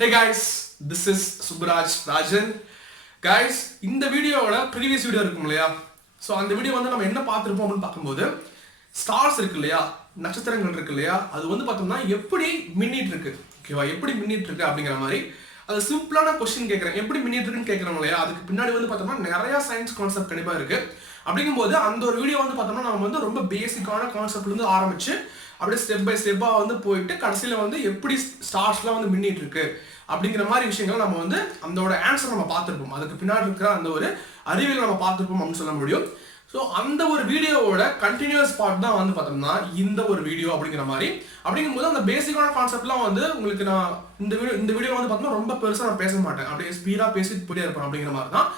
Hey guys, this is Subraj Rajan. Guys, இந்த வீடியோவோட previous video இருக்கும் இல்லையா? ஸோ அந்த வீடியோ வந்து நம்ம என்ன பார்த்துருப்போம் அப்படின்னு பார்க்கும்போது ஸ்டார்ஸ் இருக்கு இல்லையா, நட்சத்திரங்கள் இருக்கு இல்லையா, அது வந்து பார்த்தோம்னா எப்படி மின்னிட்டு இருக்கு, ஓகேவா, எப்படி மின்னிட்டு இருக்கு அப்படிங்கிற மாதிரி அது சிம்பிளான கொஸ்டின் கேட்குறேன். எப்படி மின்னிட்டு இருக்குன்னு கேட்குறோம் இல்லையா, அதுக்கு பின்னாடி வந்து பார்த்தோம்னா நிறைய சயின்ஸ் கான்செப்ட் கண்டிப்பாக இருக்கு. அப்படிங்கும்போது அந்த ஒரு வீடியோ வந்து பார்த்தோம்னா நம்ம வந்து ரொம்ப பேசிக்கான கான்செப்ட்லேருந்து ஆரம்பிச்சு அப்படியே ஸ்டெப் பை ஸ்டெப்பாக வந்து போயிட்டு கடைசியில் வந்து எப்படி ஸ்டார்ஸ்லாம் வந்து மின்னிட்டு இருக்கு அப்படிங்கிற மாதிரி விஷயங்கள் நம்ம வந்து அதோட ஆன்சர் நம்ம பார்த்துருப்போம், அதுக்கு பின்னாடி இருக்கிற அந்த ஒரு அறிவியல் நம்ம பார்த்துருப்போம் அப்படின்னு சொல்ல முடியும். ஸோ அந்த ஒரு வீடியோவோட கண்டினியூஸ் பார்ட் தான் வந்து பார்த்தோம்னா இந்த ஒரு வீடியோ அப்படிங்கிற மாதிரி. அப்படிங்கும்போது அந்த பேசிக்கான கான்செப்ட்லாம் வந்து உங்களுக்கு நான் இந்த வீடியோ வந்து பார்த்தோம்னா ரொம்ப பெருசாக நான் பேச மாட்டேன், அப்படியே ஸ்பீடாக பேசிட்டு போயிட்டே இருப்பேன் அப்படிங்கிற மாதிரி தான்,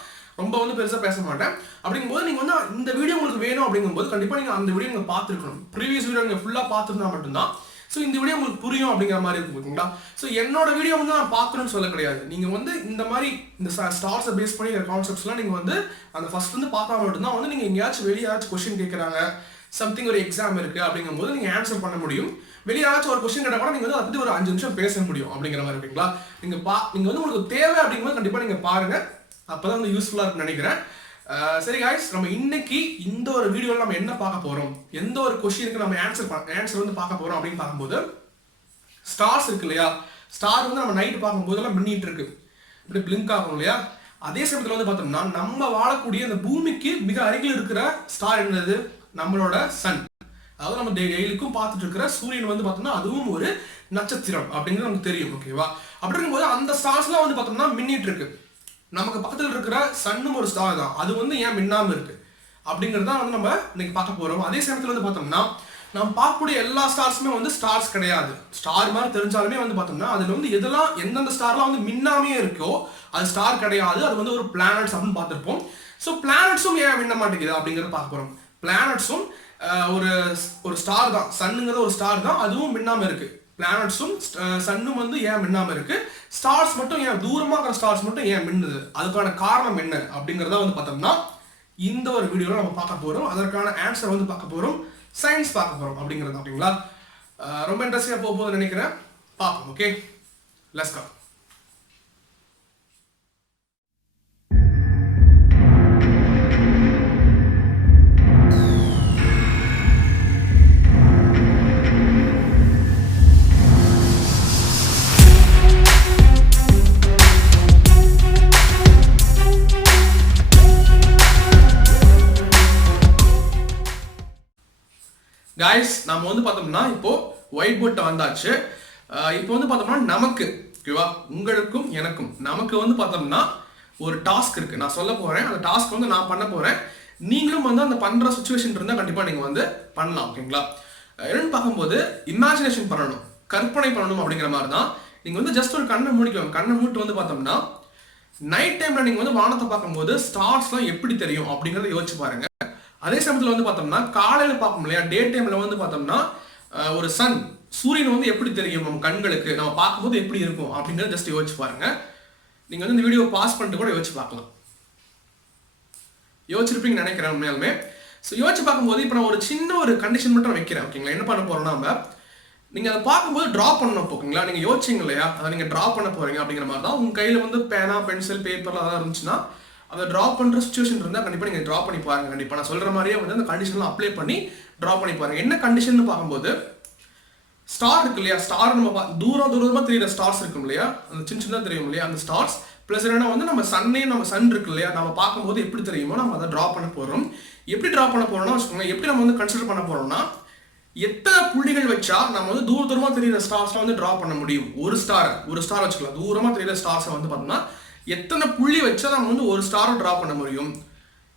ரொம்ப வந்து பெருசாக பேச மாட்டேன். அப்படிங்கும்போது நீங்கள் வந்து இந்த வீடியோ உங்களுக்கு வேணும் அப்படிங்கும்போது கண்டிப்பாக நீங்கள் அந்த வீடியோ நீங்கள் பார்த்துருக்கணும். ப்ரீவியஸ் வீடியோ நீங்கள் ஃபுல்லாக பார்த்துருந்தா மட்டும்தான் ஸோ இந்த வீடியோ உங்களுக்கு புரியும் அப்படிங்கிற மாதிரி இருக்கும், ஓகேங்களா. ஸோ என்னோட வீடியோ வந்து நான் பார்க்கணும்னு சொல்ல கிடையாது, நீங்கள் வந்து இந்த மாதிரி இந்த ஸ்டார்ஸை பேஸ் பண்ணி இந்த கான்செப்ட்ஸ்லாம் நீங்கள் வந்து அந்த ஃபர்ஸ்ட் வந்து பார்த்தா மட்டும்தான் வந்து நீங்கள் எங்கேயாச்சும் வெளியாச்சும் கொஸ்டின் கேட்குறாங்க, சம்திங் ஒரு எக்ஸாம் இருக்குது அப்படிங்கும்போது நீங்கள் ஆன்சர் பண்ண முடியும். வெளியாச்சும் ஒரு கொஸ்டின் கேட்டால் கூட நீங்கள் வந்து அதை பற்றி ஒரு 5 நிமிஷம் பேச முடியும் அப்படிங்கிற மாதிரி, ஓகேங்களா. நீங்கள் வந்து உங்களுக்கு தேவை அப்படிங்கும்போது கண்டிப்பாக நீங்கள் பாருங்கள், அப்போ தான் வந்து யூஸ்ஃபுல்லாக இருக்குன்னு நினைக்கிறேன். சரி காய்ஸ், நம்ம இன்னைக்கு இந்த ஒரு வீடியோவில் நம்ம என்ன பார்க்க போகிறோம், எந்த ஒரு கொஸ்டினுக்கு நம்ம ஆன்சர் வந்து பார்க்க போகிறோம் அப்படின்னு பார்க்கும்போது ஸ்டார்ஸ் இருக்கு இல்லையா, ஸ்டார் வந்து நம்ம நைட்டு பார்க்கும்போதெல்லாம் மின்னிட்டு இருக்கு, இப்படி பிளிங்க் ஆகும் இல்லையா. அதே சமயத்தில் வந்து பார்த்தோம்னா நம்ம வாழக்கூடிய அந்த பூமிக்கு மிக அருகில் இருக்கிற ஸ்டார் என்னது, நம்மளோட சன். அதாவது நம்ம டெய்லிக்கும் பார்த்துட்டு இருக்கிற சூரியன் வந்து பார்த்தோம்னா அதுவும் ஒரு நட்சத்திரம் அப்படிங்கிறது நமக்கு தெரியும், ஓகேவா. அப்படி இருக்கும்போது அந்த ஸ்டார்ஸ்லாம் வந்து பார்த்தோம்னா மின்னிட்டு இருக்கு. நமக்கு பக்கத்தில் இருக்கிற சன்னும் ஒரு ஸ்டார் தான், அது வந்து ஏன் மின்னாமல் இருக்கு அப்படிங்கிறது தான் வந்து நம்ம இன்னைக்கு பார்க்க போகிறோம். அதே சமயத்தில் வந்து பார்த்தோம்னா நம்ம பார்க்கக்கூடிய எல்லா ஸ்டார்ஸுமே வந்து ஸ்டார்ஸ் கிடையாது, ஸ்டார் மாதிரி தெரிஞ்சாலுமே வந்து பார்த்தோம்னா அதில் வந்து எந்தெந்த ஸ்டார்லாம் வந்து மின்னாமே இருக்கோ அது ஸ்டார் கிடையாது, அது வந்து ஒரு பிளானட்ஸ் அப்படின்னு பார்த்துருப்போம். ஸோ பிளானட்ஸும் ஏன் மின்ன மாட்டேங்குது அப்படிங்கிறத பார்க்க போகிறோம். பிளானட்ஸும் ஒரு ஸ்டார் தான், சன்னுங்கிற ஒரு ஸ்டார் தான், அதுவும் மின்னாமல் இருக்கு. பிளானட்ஸும் சன்னும் வந்து ஏன் மின்னாம இருக்கு, ஸ்டார்ஸ் மட்டும் ஏன் தூரமா இருக்கிற ஸ்டார்ஸ் மட்டும் ஏன் மின்னுது, அதுக்கான காரணம் என்ன அப்படிங்கிறத வந்து பார்த்தோம்னா இந்த ஒரு வீடியோவில் நம்ம பார்க்க போறோம். அதற்கான ஆன்சர் வந்து பார்க்க போறோம், சயின்ஸ் பார்க்க போறோம் அப்படிங்கிறது, ஓகேங்களா. ரொம்ப இன்ட்ரெஸ்டிங்காக போகுதுன்னு நினைக்கிறேன், பார்ப்போம். Okay, let's go. காய்ஸ், நம்ம வந்து பார்த்தோம்னா இப்போ ஒயிட் போர்ட்டை வந்தாச்சு. இப்போ வந்து பார்த்தோம்னா நமக்கு, ஓகேவா, உங்களுக்கும் எனக்கும் நமக்கு வந்து பார்த்தோம்னா ஒரு டாஸ்க் இருக்கு, நான் சொல்ல போறேன். அந்த டாஸ்க் வந்து நான் பண்ண போறேன், நீங்களும் வந்து அந்த பண்ற சுச்சுவேஷன் இருந்தால் கண்டிப்பாக நீங்கள் வந்து பண்ணலாம், ஓகேங்களா. என்னன்னு பார்க்கும்போது இமேஜினேஷன் பண்ணணும், கற்பனை பண்ணணும் அப்படிங்கிற மாதிரி தான். நீங்கள் வந்து ஜஸ்ட் ஒரு கண்ணை மூடிக்கோங்க, கண்ணை மூட்டு வந்து பார்த்தோம்னா நைட் டைம்ல நீங்கள் வந்து வானத்தை பார்க்கும்போது ஸ்டார்ஸ்லாம் எப்படி தெரியும் அப்படிங்கிறத யோசிச்சு பாருங்க. அதே சமயத்தில் வந்து பார்த்தோம்னா காலையில் பார்ப்போம் இல்லையா, டே டைமில் வந்து பார்த்தோம்னா ஒரு சூரியன் வந்து எப்படி தெரியும் நம்ம கண்களுக்கு, நம்ம பார்க்கும்போது எப்படி இருக்கும் அப்படிங்கிறத ஜஸ்ட் யோசிச்சு பாருங்க. நீங்கள் வந்து இந்த வீடியோ பாஸ் பண்ணிட்டு கூட யோசிச்சு பார்க்கலாம், யோசிச்சிருப்பீங்கன்னு நினைக்கிறேன் உண்மையாலுமே. ஸோ யோசிச்சு பார்க்கும்போது இப்போ நான் ஒரு சின்ன ஒரு கண்டிஷன் மட்டும் வைக்கிறேன், ஓகேங்களா. என்ன பண்ண போறோம்னா நம்ம நீங்கள் அதை பார்க்கும்போது ட்ரா பண்ணணும், ஓகேங்களா. நீங்கள் யோசிச்சிங்க இல்லையா, அதை நீங்கள் ட்ரா பண்ண போறீங்க அப்படிங்கிற மாதிரி தான். உங்கள் கையில் வந்து பேனா, பென்சில், பேப்பர்லாம் ஏதாவது இருந்துச்சுன்னா அதை ட்ரா பண்ணுற சுச்சுவேஷன் இருந்தால் கண்டிப்பாக நீங்கள் ட்ரா பண்ணி பாருங்க. கண்டிப்பாக நான் சொல்கிற மாதிரியே வந்து அந்த கண்டிஷன்லாம் அப்ளை பண்ணி ட்ரா பண்ணி பாருங்க. என்ன கண்டிஷன் பார்க்கும்போது ஸ்டார் இருக்கு இல்லையா, ஸ்டார் நம்ம தூரமாக தெரியுற ஸ்டார்ஸ் இருக்கும் இல்லையா, அந்த சின்னதாக தெரியும் இல்லையா அந்த ஸ்டார்ஸ், ப்ளஸ் என்னன்னா வந்து நம்ம சன் இருக்கு இல்லையா, நம்ம பார்க்கும்போது எப்படி தெரியுமோ நம்ம அதை ட்ரா பண்ண போகிறோம். எப்படி ட்ரா பண்ண போகிறோம்னா வச்சுக்கோங்க, எப்படி நம்ம வந்து கன்சிடர் பண்ண போகிறோம்னா எத்தனை புள்ளிகள் வச்சா நம்ம வந்து தூரமாக தெரியுற ஸ்டார்ஸ்லாம் வந்து ட்ரா பண்ண முடியும். ஒரு ஸ்டார் வச்சுக்கலாம், தூரமாக தெரியுற ஸ்டார்ஸை வந்து பார்த்தோம்னா எத்தனை புள்ளி வச்சா நம்ம வந்து ஒரு ஸ்டாரை ட்ரா பண்ண முடியும்,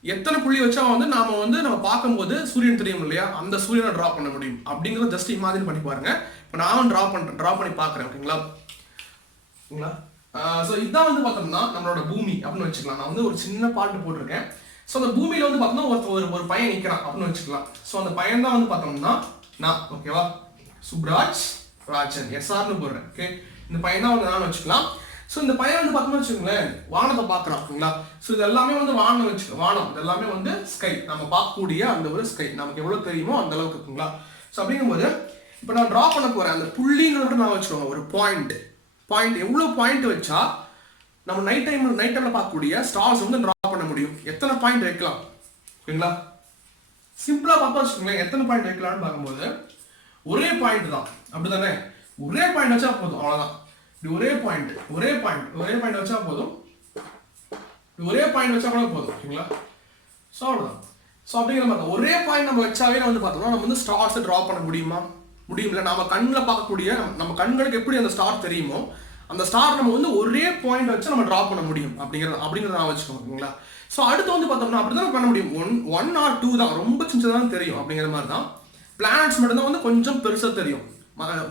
எத்தனை புள்ளி வச்சா வந்து நம்ம பார்க்கும்போது சூரியன் தெரியும் இல்லையா, அந்த சூரியனை ட்ரா பண்ண முடியும் அப்படிங்கிறத ஜஸ்ட் இமேஜின் பண்ணி பாருங்க. இப்போ நான் ட்ரா பண்ணி பார்க்குறேன், ஓகேங்களா. ஸோ இதான் வந்து பார்த்தோம்னா நம்மளோட பூமி அப்படின்னு வச்சுக்கலாம். நான் வந்து ஒரு சின்ன பாட்டு போட்டிருக்கேன். ஸோ அந்த பூமியில வந்து பார்த்தோம்னா ஒரு பையன் நிற்கிறான் அப்படின்னு வச்சுக்கலாம். ஸோ அந்த பையன் தான் வந்து பார்த்தோம்னா நான், ஓகேவா, சுப்ராஜ் ராஜன், எஸ்ஆர்னு போடுறேன், ஓகே. இந்த பையன் தான் வந்து நான் வச்சுக்கலாம். ஸோ இந்த பையன் வந்து பார்த்தோம்னு வச்சுக்கோங்களேன், வானத்தை பார்க்குறான், ஓகேங்களா. ஸோ இது எல்லாமே வந்து வானம் இது எல்லாமே வந்து ஸ்கை, நம்ம பார்க்கக்கூடிய அந்த ஒரு ஸ்கை நமக்கு எவ்வளோ தெரியுமோ அந்த அளவுக்கு, ஓகேங்களா. ஸோ அப்படிங்கும்போது இப்போ நான் ட்ரா பண்ண போகிறேன், அந்த புள்ளிங்கிறத நான் வச்சுக்கோங்க, ஒரு பாயிண்ட், பாயிண்ட் எவ்வளோ பாயிண்ட் வச்சா நம்ம நைட் டைம்ல பார்க்கக்கூடிய ஸ்டார்ஸ் வந்து ட்ரா பண்ண முடியும், எத்தனை பாயிண்ட் வைக்கலாம். ஓகேங்களா, சிம்பிளா பார்த்தா வச்சுக்கோங்களேன், எத்தனை பாயிண்ட் வைக்கலாம்னு பார்க்கும்போது ஒரே பாயிண்ட் தான், அப்படிதானே. ஒரே பாயிண்ட் வச்சா போதும், அவ்வளவுதான். ஒரே பாயிண்ட் வச்சா போதும், ஒரே பாயிண்ட் வச்சா கூட போதும். ஓகேங்களா, ஸோ அவ்வளோதான். ஸோ அப்படிங்கிற மாதிரி ஒரே பாயிண்ட் நம்ம வச்சாவே வந்து பார்த்தோம்னா நம்ம வந்து ஸ்டார்ஸை ட்ரா பண்ண முடியும்ல. நம்ம கண்ணில் பார்க்கக்கூடிய நம்ம கண்களுக்கு எப்படி அந்த ஸ்டார் தெரியுமோ அந்த ஸ்டார் நம்ம வந்து ஒரே பாயிண்ட் வச்சு நம்ம ட்ரா பண்ண முடியும் அப்படிங்கிறத நான் வச்சுக்கோங்க. ஓகேங்களா, ஸோ அடுத்து வந்து பார்த்தோம்னா அப்படி தான் பண்ண முடியும். 1 or 2 தான் ரொம்ப சின்னதாக தெரியும். அப்படிங்கிற மாதிரி தான் பிளானட்ஸ் மட்டும்தான் வந்து கொஞ்சம் பெருசாக தெரியும்.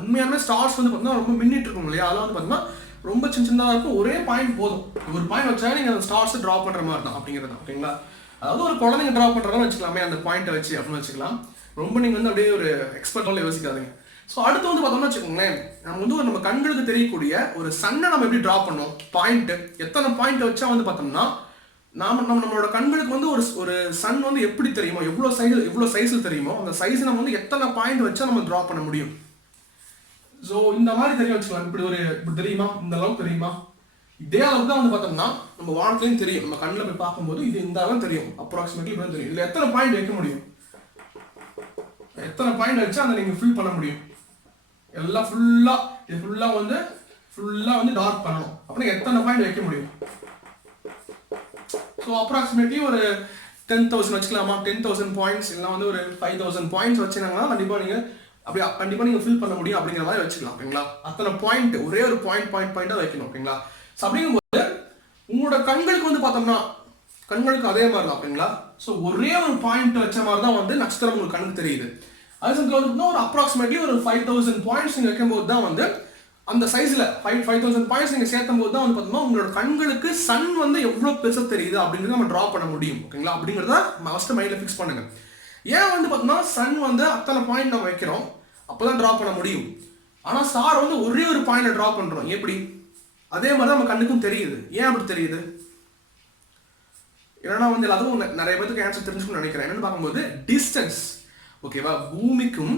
உண்மையான ஸ்டார்ஸ் வந்து பார்த்தீங்கன்னா ரொம்ப மின்னிட்டு இருக்கும் இல்லையா, அதெல்லாம் வந்து பார்த்தீங்கன்னா ரொம்ப சின்னதாக இருக்கும். ஒரே பாயிண்ட் போதும், ஒரு பாயிண்ட் வச்சா நீங்கள் அந்த ஸ்டார்ஸை ட்ரா பண்ணுற மாதிரி தான். அப்படிங்கிறது ஓகேங்களா, அதாவது ஒரு குழந்தைங்க ட்ரா பண்ணுறதா வச்சுக்கலாமே, அந்த பாயிண்ட்டை வச்சு அப்படின்னு வச்சுக்கலாம். ரொம்ப நீங்கள் வந்து அப்படியே ஒரு எக்ஸ்பர்ட்டாக யோசிக்காதீங்க. ஸோ அடுத்து வந்து பார்த்தோம்னா வச்சுக்கோங்களேன், நம்ம வந்து நம்ம கண்களுக்கு தெரியக்கூடிய ஒரு சன்னை நம்ம எப்படி ட்ரா பண்ணோம், பாயிண்ட் எத்தனை பாயிண்ட் வச்சா வந்து பார்த்தோம்னா நம்மளோட கண்களுக்கு வந்து ஒரு சன் வந்து எப்படி தெரியுமோ, எவ்வளோ சைஸில் தெரியுமோ அந்த சைஸ் நம்ம வந்து எத்தனை பாயிண்ட் வச்சா நம்ம ட்ரா பண்ண முடியும். ஸோ இந்த மாதிரி தெரியும் வச்சுக்கலாம். இப்படி தெரியுமா, இந்த அளவுக்கு தெரியுமா, இதே அளவுக்கு தான் வந்து பார்த்தோம்னா நம்ம வானத்துலையும் தெரியும். நம்ம கண்ணில் போய் பார்க்கும்போது இது இந்த அளவு தெரியும், அப்ராக்சிமேட்லி இப்படி தெரியும். இதில் எத்தனை பாயிண்ட் வைக்க முடியும், எத்தனை பாயிண்ட் வச்சா அதை நீங்கள் ஃபில் பண்ண முடியும். எல்லாம் ஃபுல்லாக வந்து டார்க் பண்ணணும் அப்படின்னா எத்தனை பாயிண்ட் வைக்க முடியும். ஸோ அப்ராக்சிமேட்லி ஒரு 10,000 வச்சுக்கலாமா, 10,000 பாயிண்ட்ஸ் இல்லை வந்து ஒரு 5,000 பாயிண்ட்ஸ் வச்சுனாங்கன்னா கண்டிப்பாக நீங்கள் ஃபில் பண்ண முடியும். அப்படிங்கிற மாதிரி வச்சுக்கலாம். ஓகேங்களா, அத்தனை பாயிண்ட் ஒரே ஒரு பாயிண்டாக வைக்கணும். ஓகேங்களா, ஸோ அப்படிங்கும்போது உங்களோட கண்களுக்கு வந்து பார்த்தோம்னா கண்களுக்கு அதே மாதிரி தான். ஓகேங்களா, ஸோ ஒரே ஒரு பாயிண்ட் வச்ச மாதிரி தான் வந்து நட்சத்திரம் உங்களுக்கு கண்ணுக்கு தெரியுது. அது வந்து ஒரு அப்ராக்சிமேட்லி ஒரு 5,000 பாயிண்ட்ஸ் நீங்கள் வைக்கும்போது தான் வந்து அந்த சைஸில் 5,000 பாயிண்ட்ஸ் நீங்கள் சேர்த்தும் போது தான் வந்து பார்த்தோம்னா உங்களோட கண்களுக்கு சன் வந்து எவ்வளோ பெருசாக தெரியுது அப்படிங்கிறத நம்ம ட்ரா பண்ண முடியும். ஓகேங்களா, அப்படிங்கிறத ஃபஸ்ட்டு மைண்டில் ஃபிக்ஸ் பண்ணுங்க. ஏன் வந்து பார்த்தோம்னா சன் வந்து அத்தனை பாயிண்ட் நம்ம வைக்கிறோம், அப்போதான் ட்ரா பண்ண முடியும். ஆனால் ஸ்டார் வந்து ஒரே ஒரு பாயிண்ட்ல ட்ரா பண்ணுறோம். எப்படி அதே மாதிரி தான் நம்ம கண்ணுக்கும் தெரியுது. ஏன் அப்படி தெரியுது, ஏன்னா வந்து எல்லாத்துக்கும் நிறைய பேருக்கு ஆன்சர் தெரிஞ்சுக்கணும்னு நினைக்கிறேன். என்னன்னு பார்க்கும்போது டிஸ்டன்ஸ். ஓகேவா, பூமிக்கும்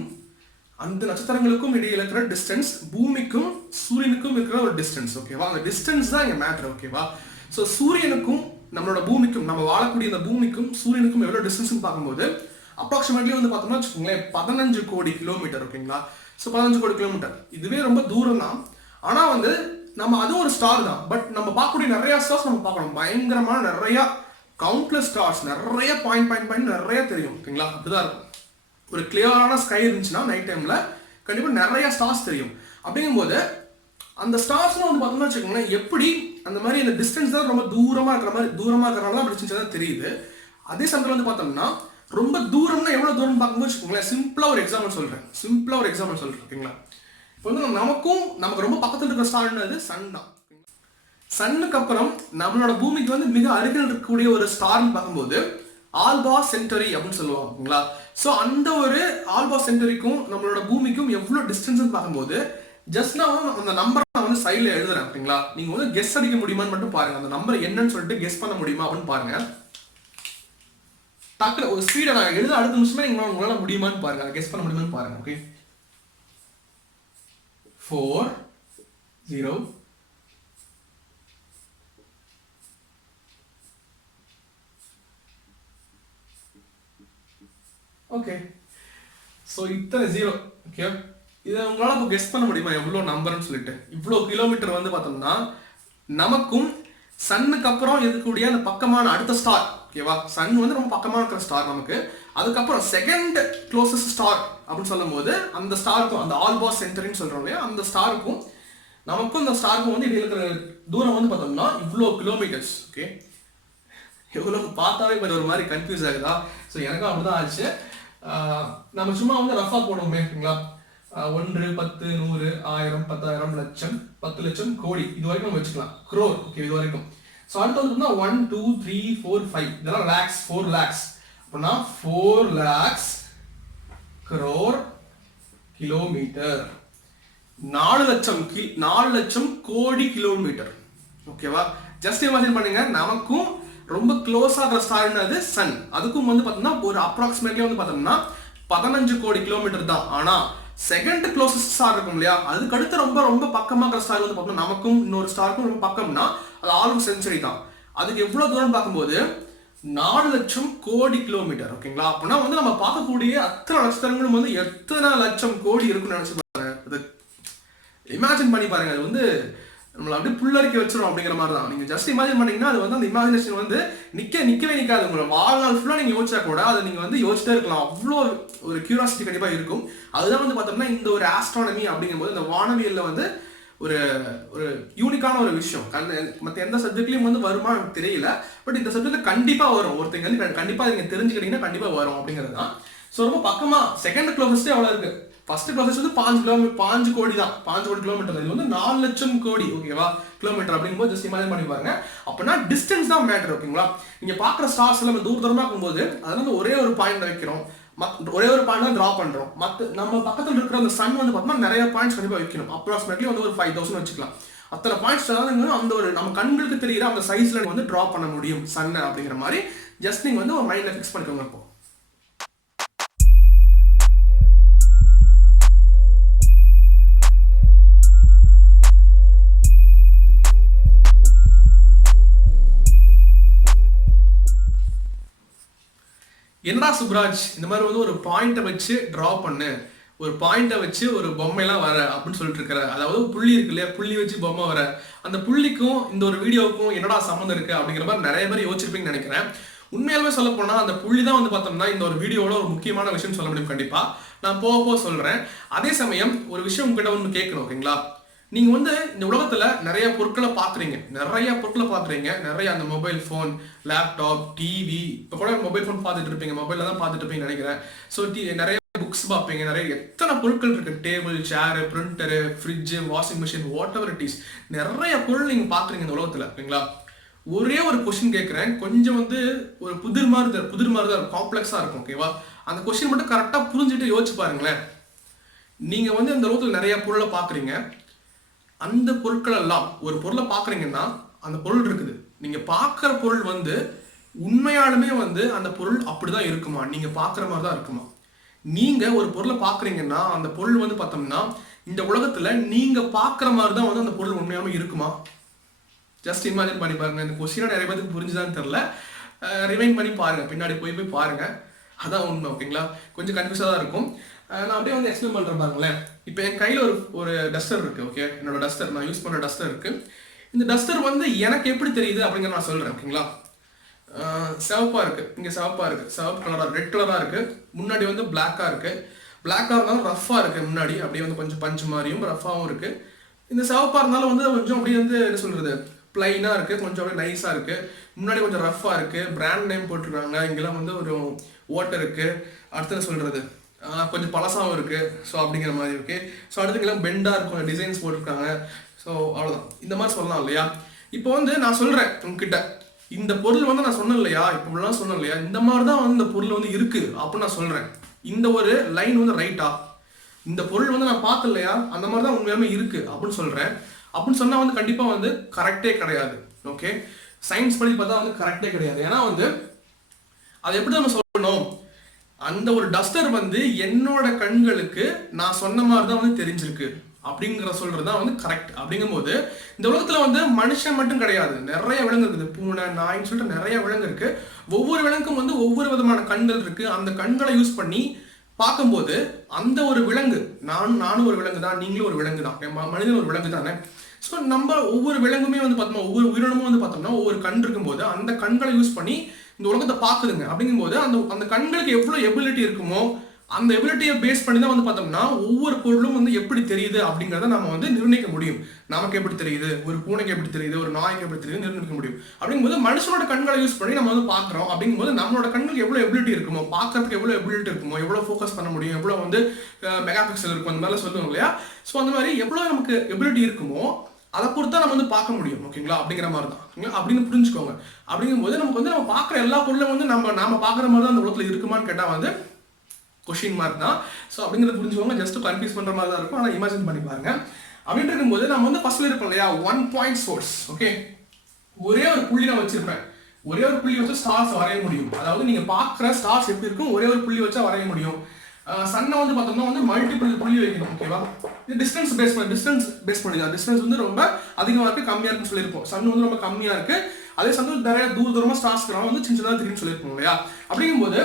அந்த நட்சத்திரங்களுக்கும் இடையில இருக்கிற டிஸ்டன்ஸ், பூமிக்கும் சூரியனுக்கும் இருக்கிற ஒரு டிஸ்டன்ஸ். ஓகேவா, அந்த டிஸ்டன்ஸ் தான் இங்கே மேட்டர். ஓகேவா, ஸோ சூரியனுக்கும் நம்மளோட பூமிக்கும், நம்ம வாழக்கூடிய இந்த பூமிக்கும் சூரியனுக்கும் எவ்வளோ டிஸ்டன்ஸ்னு பார்க்கும்போது அப்ராக்சிமேட்லி வந்து பார்த்தோம்னா வச்சுக்கோங்களேன் 15 கோடி கிலோமீட்டர். ஓகேங்களா, ஸோ 15 கோடி கிலோமீட்டர் இதுவே ரொம்ப தூரம் தான். ஆனால் வந்து நம்ம அதுவும் ஒரு ஸ்டார் தான். பட் நம்ம பார்க்கக்கூடிய நிறைய ஸ்டார்ஸ் நம்ம பார்க்கணும், பயங்கரமான நிறைய கவுண்ட்லெஸ் ஸ்டார்ஸ், நிறைய பாயிண்ட் நிறைய தெரியும். ஓகேங்களா, அப்படிதான் இருக்கும். ஒரு கிளியரான ஸ்கை இருந்துச்சுன்னா நைட் டைம்ல கண்டிப்பாக நிறைய ஸ்டார்ஸ் தெரியும். அப்படிங்கும்போது அந்த ஸ்டார்ஸ்லாம் வந்து பார்த்தோம்னா வச்சுக்கோங்களேன் எப்படி அந்த மாதிரி அந்த டிஸ்டன்ஸ் தான் ரொம்ப தூரமாக இருக்கிறனால தான் அப்படி சின்னதாக தெரியுது. அதே சமயத்தில் வந்து பார்த்தோம்னா ரொம்ப தூரம்னா எவ்வளோ தூரம் பார்க்கும்போது வச்சுக்கோங்களேன் சிம்பிளாக ஒரு எக்ஸாம்பிள் சொல்கிறேன். ஓகேங்களா, இப்போ வந்து நமக்கு ரொம்ப பக்கத்தில் இருக்கிற ஸ்டார்ன்றது சன் தான். சன்னுக்கு அப்புறம் நம்மளோட பூமிக்கு வந்து மிக அருகில் இருக்கக்கூடிய ஒரு ஸ்டார்னு பார்க்கும்போது ஆல்பா சென்டரி அப்படின்னு சொல்லுவாங்க. ஓகேங்களா, ஸோ அந்த ஒரு ஆல்பா சென்டரிக்கும் நம்மளோட பூமிக்கும் எவ்வளோ டிஸ்டன்ஸ் பார்க்கும்போது ஜஸ்ட் நான் அந்த நம்பர் நான் வந்து சைடில் எழுதுறேன். ஓகேங்களா, நீங்கள் வந்து கெஸ் அடிக்க முடியுமான்னு மட்டும் பாருங்க. அந்த நம்பர் என்னன்னு சொல்லிட்டு கெஸ் பண்ண முடியுமா அப்படின்னு பாருங்க. டக்குனு ஒரு ஸ்பீடை நான் எழுத அடுத்த நிமிஷமே உங்களால் முடியுமான்னு பாருங்க, கெஸ் பண்ண முடியுமான்னு பாருங்க. ஓகே, 4 0 ஓகே, ஸோ இத்தனை 0. ஓகே, இதை உங்களால் இப்போ கெஸ் பண்ண முடியுமா எவ்வளோ நம்பர்னு சொல்லிட்டு. இவ்வளோ கிலோமீட்டர் வந்து பார்த்தோம்னா நமக்கும் சன்னுக்கு அப்புறம் இருக்கக்கூடிய அந்த பக்கமான அடுத்த ஸ்டார். ஓகேவா, சன் வந்து ரொம்ப பக்கமாக இருக்கிற ஸ்டார் நமக்கு. அதுக்கப்புறம் செகண்ட் க்ளோசஸ்ட் ஸ்டார் அப்படின்னு சொல்லும் போது அந்த ஸ்டாருக்கும் அந்த ஆல்பா சென்டரின்னு சொல்கிறோம் இல்லையா, அந்த ஸ்டாருக்கும் நமக்கும் அந்த ஸ்டாருக்கும் வந்து இடையில இருக்கிற தூரம் வந்து பார்த்தோம்னா இவ்வளோ கிலோமீட்டர்ஸ். ஓகே, எவ்வளோ பார்த்தாவே கொஞ்சம் ஒரு மாதிரி கன்ஃபியூஸ் ஆகுதா? ஸோ எனக்கும் அப்படிதான் ஆச்சு. நம்ம சும்மா வந்து ரஃபா போடுவோமே. ஓகேங்களா, 1 10 100 1000 10,000 லட்சம் 10 லட்சம் கோடி இது வரைக்கும் நம்ம வச்சுக்கலாம். க்ரோர். ஓகே, இது வரைக்கும். ஸோ அடுத்து வந்து 1 2 3 4 5 இதெல்லாம் லேக்ஸ். 4 lakhs அப்படின்னா 4 lakhs crore கிலோமீட்டர். 4 லட்சம் கோடி கிலோமீட்டர். ஓகேவா, ஜஸ்ட் இமேஜின் பண்ணுங்க, நமக்கும் ரொம்ப க்ளோஸ் ஆகிற ஸ்டார்னது சன், அதுக்கும் வந்து பார்த்தோம்னா ஒரு அப்ராக்சிமேட்லி வந்து பார்த்தோம்னா 15 கோடி கிலோமீட்டர் தான். ஆனால் செகண்ட் க்ளோசஸ்ட் ஸ்டார் இருக்கும் இல்லையா, அதுக்கு அடுத்து ரொம்ப ரொம்ப பக்கமாக ஸ்டார் வந்து பார்த்தோம்னா நமக்கும் இன்னொரு ஸ்டாருக்கும் ரொம்ப பக்கம்னா அது ஆல்மோஸ்ட் செஞ்சுரி தான். அதுக்கு எவ்வளவு தூரம் பார்க்கும்போது 4 லட்சம் கோடி கிலோமீட்டர். ஓகேங்களா, அப்படின்னா வந்து நம்ம பார்க்கக்கூடிய அத்தனை நட்சத்திரங்களும் வந்து எத்தனை லட்சம் கோடி இருக்குன்னு நினைச்சு பாருங்க. அது இமேஜின் பண்ணி பாருங்க. அது வந்து நம்மளை அப்படியே புல்லரிக்க வச்சிடும் அப்படிங்கிற மாதிரி தான். நீங்க ஜஸ்ட் இமேஜின் பண்ணீங்கன்னா அது வந்து அந்த இமேஜினேஷன் வந்து நிக்கவே நிற்காது. உங்களை வாழ்நாள் ஃபுல்லாக நீங்க யோசிச்சா கூட அதை நீங்க வந்து யோசிச்சிட்டே இருக்கலாம். அவ்வளோ ஒரு கியூரியாசிட்டி கண்டிப்பா இருக்கும். அதுதான் வந்து பார்த்தோம்னா இந்த ஒரு ஆஸ்ட்ரானமி அப்படிங்கும்போது இந்த வானவியல்ல வந்து ஒரு ஒரு யூனிக்கான ஒரு விஷயம். மற்ற எந்த சப்ஜெக்ட்லையும் வந்து வருமா எனக்கு தெரியல, பட் இந்த சப்ஜெக்ட்ல கண்டிப்பா வரும். ஒருத்தங்க வந்து கண்டிப்பா நீங்க தெரிஞ்சுக்கிட்டீங்கன்னா கண்டிப்பா வரும் அப்படிங்கிறது தான். ஸோ ரொம்ப பக்கமா செகண்ட் க்ளோசஸ்டே எவ்வளோ இருக்கு. ஃபர்ஸ்ட் க்ளோசஸ்ட் வந்து 5 கோடி தான், 5 கோடி கிலோமீட்டர். இது வந்து 4 லட்சம் கோடி ஓகேவா கிலோமீட்டர் அப்படிங்கும்போது ஜஸ்ட் இமேஜின் பண்ணி பாருங்க. அப்படின்னா டிஸ்டன்ஸ் தான் மேட்டர். ஓகேங்களா, நீங்க பாக்குற ஸ்டார்ஸ் எல்லாம் தூரமா இருக்கும்போது அது வந்து ஒரே ஒரு பாயிண்ட் வைக்கிறோம், ஒரே ஒரு பாயிண்ட் தான் டிரா பண்றோம். நம்ம பக்கத்தில் இருக்கிற அந்த சன் வந்து பார்த்தோம்னா நிறைய பாயிண்ட்ஸ் கண்டிப்பா வைக்கணும். அப்ராக்சிமேட்லி வந்து ஒரு 5000 வச்சுக்கலாம். அத்தனை பாயிண்ட்ஸ் அந்த ஒரு நம்ம கண்களுக்கு தெரியுற அந்த சைஸ்ல வந்து டிரா பண்ண முடியும் சன் அப்படிங்கிற மாதிரி ஜஸ்ட் நீங்க வந்து ஒரு மைண்ட்ல ஃபிக்ஸ் பண்ணிக்கோங்க. இப்போ என்னடா சுப்ராஜ் இந்த மாதிரி வந்து ஒரு பாயிண்ட்டை வச்சு டிரா பண்ணு, ஒரு பாயிண்ட்டை வச்சு ஒரு பொம்மைலாம் வர அப்படின்னு சொல்லிட்டு இருக்கிற, அதாவது புள்ளி இருக்கு இல்லையா, புள்ளி வச்சு பொம்மை வர, அந்த புள்ளிக்கும் இந்த ஒரு வீடியோவுக்கும் என்னடா சம்மந்தம் இருக்கு அப்படிங்கிற மாதிரி நிறைய பேர் யோசிச்சிருப்பீங்கன்னு நினைக்கிறேன். உண்மையாலுமே சொல்ல போனா அந்த புள்ளி தான் வந்து பார்த்தோம்னா இந்த ஒரு வீடியோவோட ஒரு முக்கியமான விஷயம் சொல்ல முடியும். கண்டிப்பா நான் போக சொல்றேன். அதே சமயம் ஒரு விஷயம் உங்ககிட்ட ஒன்று கேட்கணும். ஓகேங்களா, நீங்க வந்து இந்த உலகத்துல நிறைய பொருட்களை பாக்குறீங்க, நிறைய அந்த மொபைல் போன், லேப்டாப், டிவி, இப்போ கூட மொபைல் போன் பார்த்துட்டு இருப்பீங்க, மொபைல்ல தான் பார்த்துட்டு இருப்பீங்கன்னு நினைக்கிறேன். ஸோ நிறைய புக்ஸ் பார்ப்பீங்க, நிறைய எத்தனை பொருட்கள் இருக்கு, table, chair, printer, fridge, washing machine, what ever it is, நிறைய பொருள் நீங்க பாக்குறீங்க இந்த உலகத்துல. ஓகேங்களா, ஒரே ஒரு கொஸ்டின் கேட்கிறேன், கொஞ்சம் வந்து ஒரு புதிர் மாதிரி தான் காம்ப்ளெக்ஸா இருக்கும். ஓகேவா, அந்த கொஸ்டின் மட்டும் கரெக்டா புரிஞ்சுட்டு யோசிச்சு பாருங்களேன். நீங்க வந்து இந்த உலகத்துல நிறைய பொருளை பாக்குறீங்க, அந்த பொருட்கள் எல்லாம் ஒரு பொருளை பாக்குறீங்கன்னா அந்த பொருள் இருக்குது, நீங்க பாக்குற பொருள் வந்து உண்மையாலுமே வந்து அந்த பொருள் அப்படிதான் இருக்குமா, நீங்க பாக்குற மாதிரி தான் இருக்குமா? நீங்க ஒரு பொருளை பாக்குறீங்கன்னா அந்த பொருள் வந்து பார்த்தோம்னா இந்த உலகத்துல நீங்க பாக்குற மாதிரி தான் வந்து அந்த பொருள் உண்மையாலுமே இருக்குமா? ஜஸ்ட் இமேஜின் பண்ணி பாருங்க. இந்த கொஸ்டினா நிறைய பேருக்கு புரிஞ்சுதான்னு தெரியல, ரிமைண்ட் பண்ணி பாருங்க, பின்னாடி போய் பாருங்க, அதான் உண்மை. ஓகேங்களா, கொஞ்சம் கன்ஃபியூஸாக தான் இருக்கும். நான் அப்படியே வந்து எக்ஸ்பிளைன் பண்ணுறேன் பாருங்களேன். இப்போ என் கையில் ஒரு டஸ்டர் இருக்குது. ஓகே, என்னோட டஸ்டர், நான் யூஸ் பண்ணுற டஸ்டர் இருக்குது. இந்த டஸ்டர் வந்து எனக்கு எப்படி தெரியுது அப்படிங்கிற நான் சொல்கிறேன். ஓகேங்களா, சிவப்பாக இருக்குது, இங்கே சிவப்பாக இருக்குது, சிவப்பு கலராக, ரெட் கலராக இருக்குது, முன்னாடி வந்து பிளாக்காக இருக்குது. பிளாக்காக இருந்தாலும் ரஃப்பாக இருக்குது, முன்னாடி அப்படியே வந்து கொஞ்சம் பஞ்சு மாதிரியும் ரஃப்பாகவும் இருக்குது. இந்த சிவப்பாக இருந்தாலும் வந்து கொஞ்சம் அப்படியே வந்து என்ன சொல்கிறது, பிளைனாக இருக்குது, கொஞ்சம் அப்படியே நைஸாக இருக்குது. முன்னாடி கொஞ்சம் ரஃப்பாக இருக்குது, பிராண்ட் நேம் போட்டிருக்காங்க, இங்கெல்லாம் வந்து ஒரு ஓட்டர் இருக்குது. அடுத்தது சொல்கிறது கொஞ்சம் பழசாகவும் இருக்குது, ஸோ அப்படிங்கிற மாதிரி இருக்குது. ஸோ அடுத்துக்கெல்லாம் பெண்டாக இருக்கும், டிசைன்ஸ் போட்டிருக்காங்க. ஸோ அவ்வளோதான், இந்த மாதிரி சொல்லலாம் இல்லையா? இப்போ வந்து நான் சொல்கிறேன் உங்ககிட்ட, இந்த பொருள் வந்து நான் சொன்னேன் இல்லையா, இப்படிலாம் சொன்னேன் இல்லையா, இந்த மாதிரி தான் வந்து இந்த பொருள் வந்து இருக்குது அப்படின்னு நான் சொல்கிறேன். இந்த ஒரு லைன் வந்து ரைட்டா, இந்த பொருள் வந்து நான் பார்த்தேன் இல்லையா, அந்த மாதிரி தான் உண்மையாலுமே இருக்குது அப்படின்னு சொல்கிறேன். அப்படின்னு சொன்னால் வந்து கண்டிப்பாக வந்து கரெக்டே கிடையாது. ஓகே, சயின்ஸ் படி பார்த்தா வந்து கரெக்டே கிடையாது. ஏன்னா வந்து அதை எப்படி நம்ம சொல்லணும், அந்த ஒரு டஸ்டர் வந்து என்னோட கண்களுக்கு நான் சொன்ன மாதிரி தான் வந்து தெரிஞ்சிருக்கு அப்படிங்கிற சொல்றது தான் வந்து கரெக்ட். அப்படிங்கும்போது இந்த உலகத்துல வந்து மனுஷன் மட்டும் கிடையாது, நிறைய விலங்கு இருக்குது, பூனை, நாயின்னு சொல்லிட்டு நிறைய விலங்கு இருக்கு. ஒவ்வொரு விலங்குக்கும் வந்து ஒவ்வொரு விதமான கண்கள் இருக்கு. அந்த கண்களை யூஸ் பண்ணி பார்க்கும்போது அந்த ஒரு விலங்கு, நானும் ஒரு விலங்கு தான், நீங்களும் ஒரு விலங்கு தான், மனிதன் ஒரு விலங்கு தானே. ஸோ நம்ம ஒவ்வொரு விலங்குமே வந்து பார்த்தோம்னா, ஒவ்வொரு உயிரினமும் வந்து பார்த்தோம்னா ஒவ்வொரு கண் இருக்கும்போது அந்த கண்களை யூஸ் பண்ணி இந்த உலகத்தை பார்க்குதுங்க. அப்படிங்கும்போது அந்த கண்களுக்கு எவ்வளோ எபிலிட்டி இருக்குமோ அந்த எபிலிட்டியை பேஸ் பண்ணி தான் வந்து பார்த்தோம்னா ஒவ்வொரு பொருளும் வந்து எப்படி தெரியுது அப்படிங்கிறத நம்ம வந்து நிர்ணயிக்க முடியும். நமக்கு எப்படி தெரியுது, ஒரு பூனைக்கு எப்படி தெரியுது, ஒரு நாய்க்கு எப்படி தெரியுது நிர்ணயிக்க முடியும். அப்படிங்கும்போது மனுஷனோட கண்களை யூஸ் பண்ணி நம்ம வந்து பார்க்குறோம். அப்படிங்கும்போது நம்மளோட கண்களுக்கு எவ்வளோ எபிலிட்டி இருக்குமோ, பார்க்கறதுக்கு எவ்வளோ எபிலிட்டி இருக்குமோ, எவ்வளோ ஃபோக்கஸ் பண்ண முடியும், எவ்வளோ வந்து மெகா பிக்சல் இருக்கும், அந்த மாதிரிலாம் சொல்லுவோம் இல்லையா. ஸோ அந்த மாதிரி எவ்வளோ நமக்கு எபிலிட்டி இருக்குமோ அதை பொறுத்தா நம்ம வந்து பார்க்க முடியும். ஓகேங்களா, அப்படிங்கிற மாதிரி தான் அப்படின்னு புரிஞ்சுக்கோங்க. அப்படிங்கும்போது நமக்கு வந்து நம்ம பார்க்குற எல்லா பொருளும் வந்து நம்ம பார்க்குற மாதிரி தான் அந்த உலகத்தில் இருக்குமான்னு கேட்டால் வந்து கொஷின் மார்க் தான். ஸோ அப்படிங்கிறத புரிஞ்சுக்கோங்க. ஜஸ்ட் கன்ஃபியூஸ் பண்ணுற மாதிரி தான் இருக்கும், ஆனால் இமேஜின் பண்ணி பாருங்க. அப்படின்னு இருக்கும்போது நம்ம வந்து ஃபர்ஸ்ட்ல இருப்போம் இல்லையா, 1 பாயிண்ட் சோர்ஸ். ஓகே, ஒரே ஒரு புள்ளி நான் வச்சிருப்பேன், ஒரே ஒரு புள்ளி வச்சு ஸ்டார்ஸ் வரைய முடியும். அதாவது நீங்க பார்க்குற ஸ்டார்ஸ் எப்படி இருக்கும், ஒரே ஒரு புள்ளி வச்சா வரைய முடியும். சன்னை வந்து பார்த்தோம்னா வந்து மல்டிபிள் புள்ளி வைக்கணும். ஓகேவா? இது டிஸ்டன்ஸ் பேஸ் பண்ணி டிஸ்டன்ஸ் வந்து ரொம்ப அதிகமாக இருக்கு கம்மியாக இருக்குன்னு சொல்லியிருப்போம். சன் வந்து ரொம்ப கம்மியாக இருக்கு, அதே சமயம் நிறைய தூரமாக ஸ்டார்ஸ் வந்து சின்ன சின்னதாக தெரியும்னு சொல்லியிருப்போம் இல்லையா? அப்படிங்கும்போது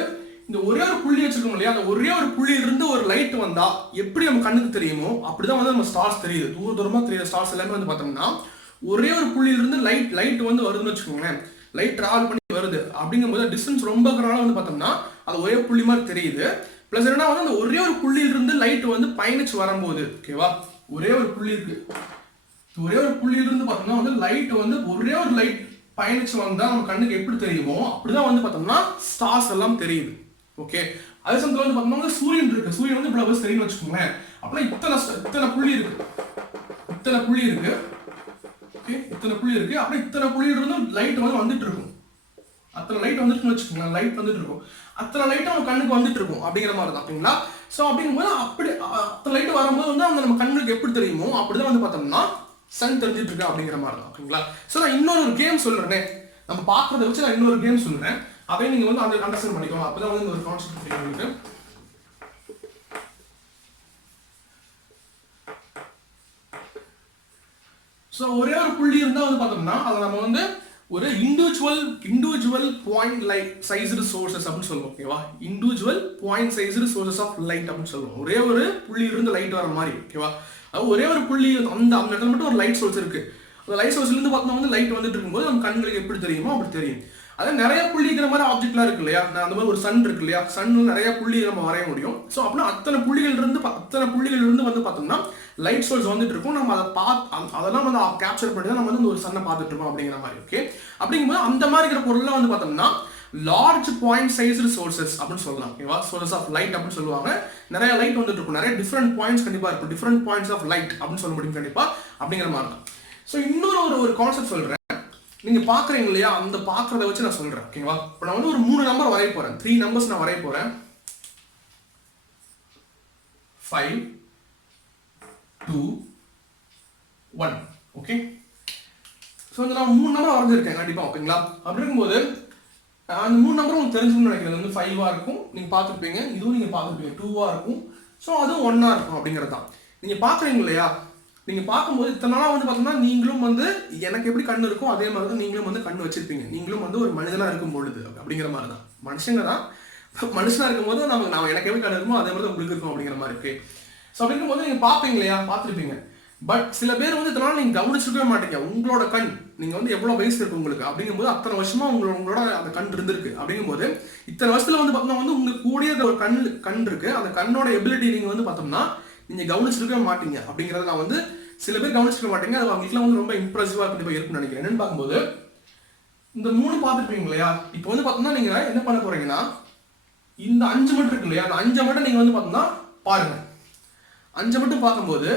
இந்த ஒரே ஒரு புள்ளி வச்சிருக்கோம் இல்லையா, அந்த ஒரே ஒரு புள்ளியிலிருந்து ஒரு லைட் வந்தா எப்படி நம்ம கண்ணுக்கு தெரியுமோ அப்படிதான் வந்து நம்ம ஸ்டார்ஸ் தெரியுது. தூரமாக தெரியுற ஸ்டார்ஸ் எல்லாமே வந்து பார்த்தோம்னா ஒரே ஒரு புள்ளியிலிருந்து லைட் வந்து வருதுன்னு வச்சுக்கோங்களேன். லைட் டிராவல் பண்ணி வருது அப்படிங்கும்போது டிஸ்டன்ஸ் ரொம்ப இருக்கிறனால வந்து பார்த்தோம்னா அது ஒரே புள்ளி மாதிரி தெரியுது. பிளஸ் என்னன்னா வந்து அந்த ஒரே ஒரு புள்ளியிலிருந்து லைட் வந்து பயணிச்சு வரும்போது, ஓகேவா, ஒரே ஒரு புள்ளி இருக்கு, ஒரே ஒரு புள்ளியிலிருந்து பார்த்தோம்னா வந்து லைட் வந்து ஒரே ஒரு லைட் பயணிச்சு வந்தா நம்ம கண்ணுக்கு எப்படி தெரியுமோ அப்படிதான் வந்து பார்த்தோம்னா ஸ்டார்ஸ் எல்லாம் தெரியுது. ஓகே, அதே சமயத்தில் வந்து பார்த்தோம்னா சூரியன் இருக்கு, சூரியன் வந்து இவ்வளவு பெருசு தெரியும்னு வச்சுக்கோங்களேன். அப்படின்னா இத்தனை புள்ளி இருக்கு, ஓகே, இத்தனை புள்ளி இருக்கு. அப்படியே இத்தனை புள்ளியிலிருந்து லைட் வந்து வந்துட்டு இருக்கும். அத்தனை லைட் வந்துட்டுன்னு வச்சுக்கோங்களேன், லைட் வந்துட்டு இருக்கும். அத்தனை லைட் நம்ம கண்ணுக்கு வந்துட்டு இருக்கும் அப்படிங்கிற மாதிரி தான். ஓகேங்களா? ஸோ அப்படிங்கும்போது அப்படி அத்தனை லைட் வரும்போது வந்து அவங்க நம்ம கண்ணுக்கு எப்படி தெரியுமோ அப்படிதான் வந்து பார்த்தோம்னா சன் தெரிஞ்சிட்டு இருக்கு அப்படிங்கிற மாதிரி தான். ஓகேங்களா? ஸோ நான் இன்னொரு கேம் சொல்றேன், நம்ம பார்க்கறத வச்சு நான் இன்னொரு கேம் சொல்றேன், அதை நீங்க வந்து அந்த அண்டர்ஸ்டாண்ட் பண்ணிக்கோங்க. அப்பதான் வந்து ஒரு கான்செப்ட் தெரியும் உங்களுக்கு. ஸோ ஒரே ஒரு புள்ளி இருந்தால் வந்து பார்த்தோம்னா அதை நம்ம வந்து ஒரு individual point light sized sources அப்படின்னு சொல்லுவோம். ஓகேவா? Individual point sized sources of light அப்படின்னு சொல்லுவோம். ஒரே ஒரு புள்ளி இருந்து லைட் வர மாதிரி. ஓகேவா? அது ஒரே ஒரு புள்ளி அந்த இடத்துல மட்டும் ஒரு லைட் சோர்ஸ் இருக்கு. அந்த லைட் சோர்ஸ்ல இருந்து பார்த்தோம்னா வந்து லைட் வந்துட்டு இருக்கும்போது நம்ம கண்களுக்கு எப்படி தெரியுமோ அப்படி தெரியும். அதே நிறைய புள்ளி இருக்கிற மாதிரி ஆப்ஜெக்ட்லாம் இருக்கு இல்லையா, அந்த மாதிரி ஒரு சன் இருக்கு இல்லையா, சன் நிறைய புள்ளி நம்ம வரைய முடியும். ஸோ அப்படின்னா அத்தனை புள்ளிகள் இருந்து வந்து பார்த்தோம்னா லைட் சோர்ஸ் வந்துட்டு இருக்கும். நம்ம அதை அதெல்லாம் வந்து கேப்சர் பண்ணி தான் நம்ம வந்து ஒரு சன்னை பார்த்துட்டு இருக்கோம் அப்படிங்கிற மாதிரி. ஓகே, அப்படிங்கும்போது அந்த மாதிரி இருக்கிற பொருள்லாம் வந்து பார்த்தோம்னா லார்ஜ் பாயிண்ட் சைஸ்டு சோர்சஸ் அப்படின்னு சொல்லலாம். ஓகேவா? சோர்சஸ் ஆஃப் லைட் அப்படின்னு சொல்லுவாங்க. நிறைய லைட் வந்துட்டு இருக்கும், நிறைய டிஃப்ரெண்ட் பாயிண்ட்ஸ் கண்டிப்பாக இருக்கும், டிஃப்ரெண்ட் பாயிண்ட்ஸ் ஆஃப் லைட் அப்படின்னு சொல்ல முடியும் கண்டிப்பா அப்படிங்கிற மாதிரி தான். ஸோ இன்னொரு ஒரு கான்செப்ட் சொல்றேன், நீங்க பாக்குறீங்க இல்லையா, அந்த பாக்குறத வச்சு நான் சொல்றேன். ஓகேவா? இப்போ நான் வந்து ஒரு 3 நம்பர் வரைய போறேன், 3 நம்பர்ஸ் நான் வரைய போறேன். 5 2 1. ஓகே, ஸோ இந்த நான் 3 நம்பர் வரைஞ்சிருக்கேன் கண்டிப்பா. ஓகேங்களா? அப்படி இருக்கும்போது அந்த 3 நம்பர் உங்களுக்கு தெரிஞ்சுக்கணும்னு நினைக்கிறேன். வந்து 5-ஆ இருக்கும், நீங்க பார்த்துருப்பீங்க. இதுவும் நீங்க பார்த்துருப்பீங்க 2-ஆ இருக்கும். ஸோ அதுவும் 1-ஆ இருக்கும் அப்படிங்கிறது தான். நீங்க பாக்குறீங்க இல்லையா, நீங்க பார்க்கும்போது இத்தனை நாளா வந்து பார்த்தோம்னா நீங்களும் வந்து எனக்கு எப்படி கண்ணு இருக்கும் அதே மாதிரி தான் நீங்களும் வந்து கண்ணு வச்சிருப்பீங்க. நீங்களும் வந்து ஒரு மனிதனா இருக்கும் பொழுது அப்படிங்கிற மாதிரி தான். மனுஷங்க தான், மனுஷனா இருக்கும் போது நம்ம எனக்கு எப்படி கண்ணு இருக்குமோ அதே மாதிரி தான் உங்களுக்கு இருக்கும் அப்படிங்கிற மாதிரி இருக்கு. ஸோ அப்படிங்கும் போது நீங்க பார்ப்பீங்க இல்லையா, பார்த்துருப்பீங்க. பட் சில பேர் வந்து இதனால நீங்க கவனிச்சிருக்கவே மாட்டீங்க. உங்களோட கண் நீங்க வந்து எவ்வளவு வயசு இருக்கு உங்களுக்கு அப்படிங்கும்போது அத்தனை வருஷமா உங்களோட அந்த கண் இருந்திருக்கு. அப்படிங்கும்போது இத்தனை வருஷத்துல வந்து பார்த்தோம்னா வந்து உங்களுக்கு கூடிய ஒரு கண் இருக்கு. அந்த கண்ணோட எபிலிட்டி நீங்க வந்து பார்த்தோம்னா நீங்க கவனிச்சிருக்கவே மாட்டீங்க அப்படிங்கறத நான் வந்து சில பேர் கவனிச்சிருக்க மாட்டீங்க. அது அவங்களுக்குலாம் வந்து ரொம்ப இம்ப்ரெசிவா கண்டிப்பா இருக்கும்னு நினைக்கிறேன். என்னன்னு பார்க்கும்போது இந்த 3 பார்த்துருப்பீங்க இல்லையா, இப்போ வந்து பார்த்தோம்னா நீங்க என்ன பண்ண போறீங்கன்னா இந்த 5 மட்டும் இருக்கு இல்லையா, அந்த 5 மட்டும் நீங்க வந்து பார்த்தோம்னா பாருங்க. 5 மட்டும் பார்க்கும்போது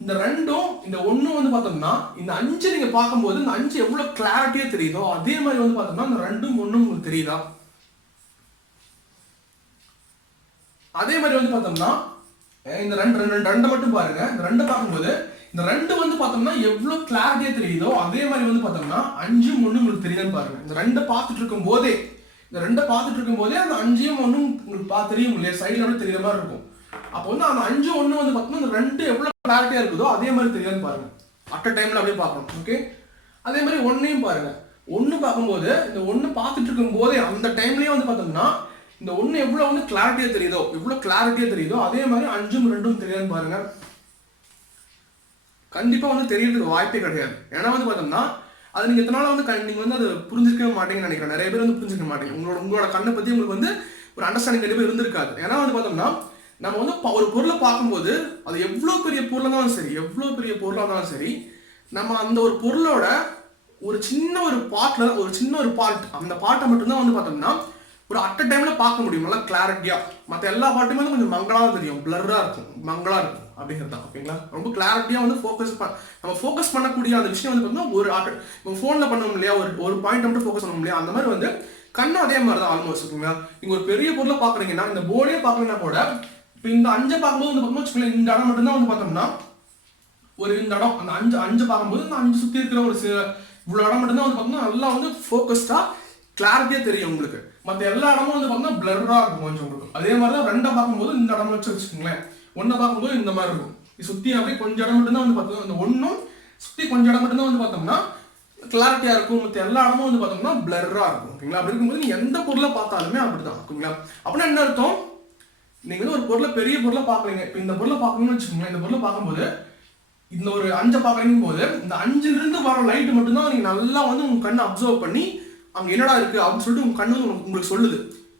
இந்த 2ம் இந்த 1 வந்து பார்த்தோம்னா இந்த 5 நீங்க பார்க்கும்போது இந்த 5 எவ்வளவு கிளாரிட்டியா தெரியுதோ அதே மாதிரி வந்து பார்த்தோம்னா இந்த 2ம் 1ம் உங்களுக்கு தெரியுதா? அதே மாதிரி வந்து பார்த்தோம்னா இந்த ரெண்டு மட்டும் பாருங்க. இந்த 2 பார்க்கும்போது இந்த 2 வந்து பார்த்தோம்னா எவ்வளவு கிளாரிட்டியா தெரியுதோ அதே மாதிரி வந்து பார்த்தோம்னா 5ம் 1ம் உங்களுக்கு தெரியுதுன்னு பாருங்க. இந்த 2 பார்த்துட்டு இருக்கும் போதே அந்த 5ம் 1ம் உங்களுக்கு தெரியும் இல்லையா, சைடுல அப்படியே தெரியுற மாதிரி இருக்கும். அப்போ வந்து அந்த 5 1 வந்து பார்த்தோம்னா இந்த 2 எவ்வளவு கிளாரிட்டியா இருக்குதோ அதே மாதிரி தெரியுதுன்னு பாருங்க. அட் அ டைம்ல அப்படியே பார்க்கணும். ஓகே, அதே மாதிரி 1ஐயும் பாருங்க. 1 பார்க்கும்போது இந்த 1 பார்த்துட்டு இருக்கும் போதே அந்த டைம்லயே வந்து பார்த்தோம்னா இந்த 1 எவ்வளவு வந்து கிளாரிட்டியா தெரியுதோ அதே மாதிரி 5ம் 2ம் தெரியாதுன்னு பாருங்க. கண்டிப்பா வந்து தெரியறதுக்கு வாய்ப்பே கிடையாது. ஏன்னா வந்து பார்த்தோம்னா அது நீங்க எத்தனால வந்து நீங்க வந்து அதை புரிஞ்சிக்கவே மாட்டீங்கன்னு நினைக்கிறேன். நிறைய பேர் வந்து புரிஞ்சுக்க மாட்டீங்க. உங்களோட கண்ணை பத்தி உங்களுக்கு வந்து ஒரு அண்டர்ஸ்டாண்டிங் கண்டிப்பா இருந்திருக்காது. ஏன்னா வந்து பார்த்தோம்னா நம்ம வந்து ஒரு பொருளை பார்க்கும்போது அது எவ்வளவு பெரிய பொருளாக இருந்தாலும் சரி நம்ம அந்த ஒரு பொருளோட ஒரு சின்ன ஒரு பார்ட் அந்த பார்ட்டை மட்டும்தான் வந்து பார்த்தோம்னா ஒரு அட் அ டைம்ல பார்க்க முடியும் நல்லா கிளாரிட்டியா. மற்ற எல்லா பாட்டுமே வந்து கொஞ்சம் மங்களாக தெரியும், பிளர்ரா இருக்கும், அப்படிங்கிறது தான். ஓகேங்களா? ரொம்ப கிளாரிட்டியா வந்து நம்ம ஃபோக்கஸ் பண்ணக்கூடிய அந்த விஷயம் வந்து பார்த்தீங்கன்னா ஒரு ஃபோன்ல பண்ணணும் இல்லையா, ஒரு பாயிண்ட் மட்டும் ஃபோக்கஸ் பண்ணணும் இல்லையா, அந்த மாதிரி வந்து கண்ணும் அதே மாதிரி தான் ஆல்மோஸ்ட். ஓகேங்களா? நீங்க ஒரு பெரிய பொருளை பாக்குறீங்கன்னா இந்த போர்டே பாக்கலன்னா கூட இப்போ இந்த 5 பார்க்கும்போது வந்து பார்த்தோம்னா இந்த இடம் மட்டும்தான் வந்து பார்த்தோம்னா இந்த இடம் அந்த 5 பார்க்கும்போது இந்த 5 சுற்றி இருக்கிற ஒரு இவ்வளோ இடம் மட்டும்தான் வந்து பார்த்தோம்னா நல்லா வந்து ஃபோக்கஸ்டா கிளாரிட்டியா தெரியும் உங்களுக்கு. மற்ற எல்லா இடமும் வந்து பார்த்தீங்கன்னா பிளர்ரா இருக்கும் கொஞ்சம் உங்களுக்கு. அதே மாதிரி தான் ரெண்டை பார்க்கும்போது இந்த இடம் வச்சுக்கோங்களேன், ஒன்றை பார்க்கும்போது இந்த மாதிரி இருக்கும். இது சுற்றி அப்படியே கொஞ்சம் இடம் மட்டும்தான் வந்து பார்த்தோம்னா இந்த ஒன்றும் சுற்றி கொஞ்சம் இடம் மட்டும்தான் வந்து பார்த்தோம்னா கிளாரிட்டியாக இருக்கும். மற்ற எல்லா இடமும் வந்து பார்த்தோம்னா பிளர்ரா இருக்கும். ஓகேங்களா? அப்படி இருக்கும்போது நீங்கள் எந்த பொருளை பார்த்தாலுமே அப்படிதான். ஓகேங்களா? அப்படின்னா என்ன அர்த்தம், நீங்கள் வந்து ஒரு பொருளை பெரிய பொருளை பார்க்குறீங்க. இப்போ இந்த பொருளை பார்க்கணும்னு வச்சுக்கோங்களேன், இந்த பொருளை பார்க்கும்போது இந்த ஒரு 5 பார்க்குறீங்க போது இந்த 5லிருந்து வர லைட் மட்டும்தான் நீங்கள் நல்லா வந்து உங்கள் கண்ணை அப்சர்வ் பண்ணி அங்கே என்னடா இருக்குது அப்படின்னு சொல்லிட்டு உங்கள் கண்ணு உங்களுக்கு சொல்லுது,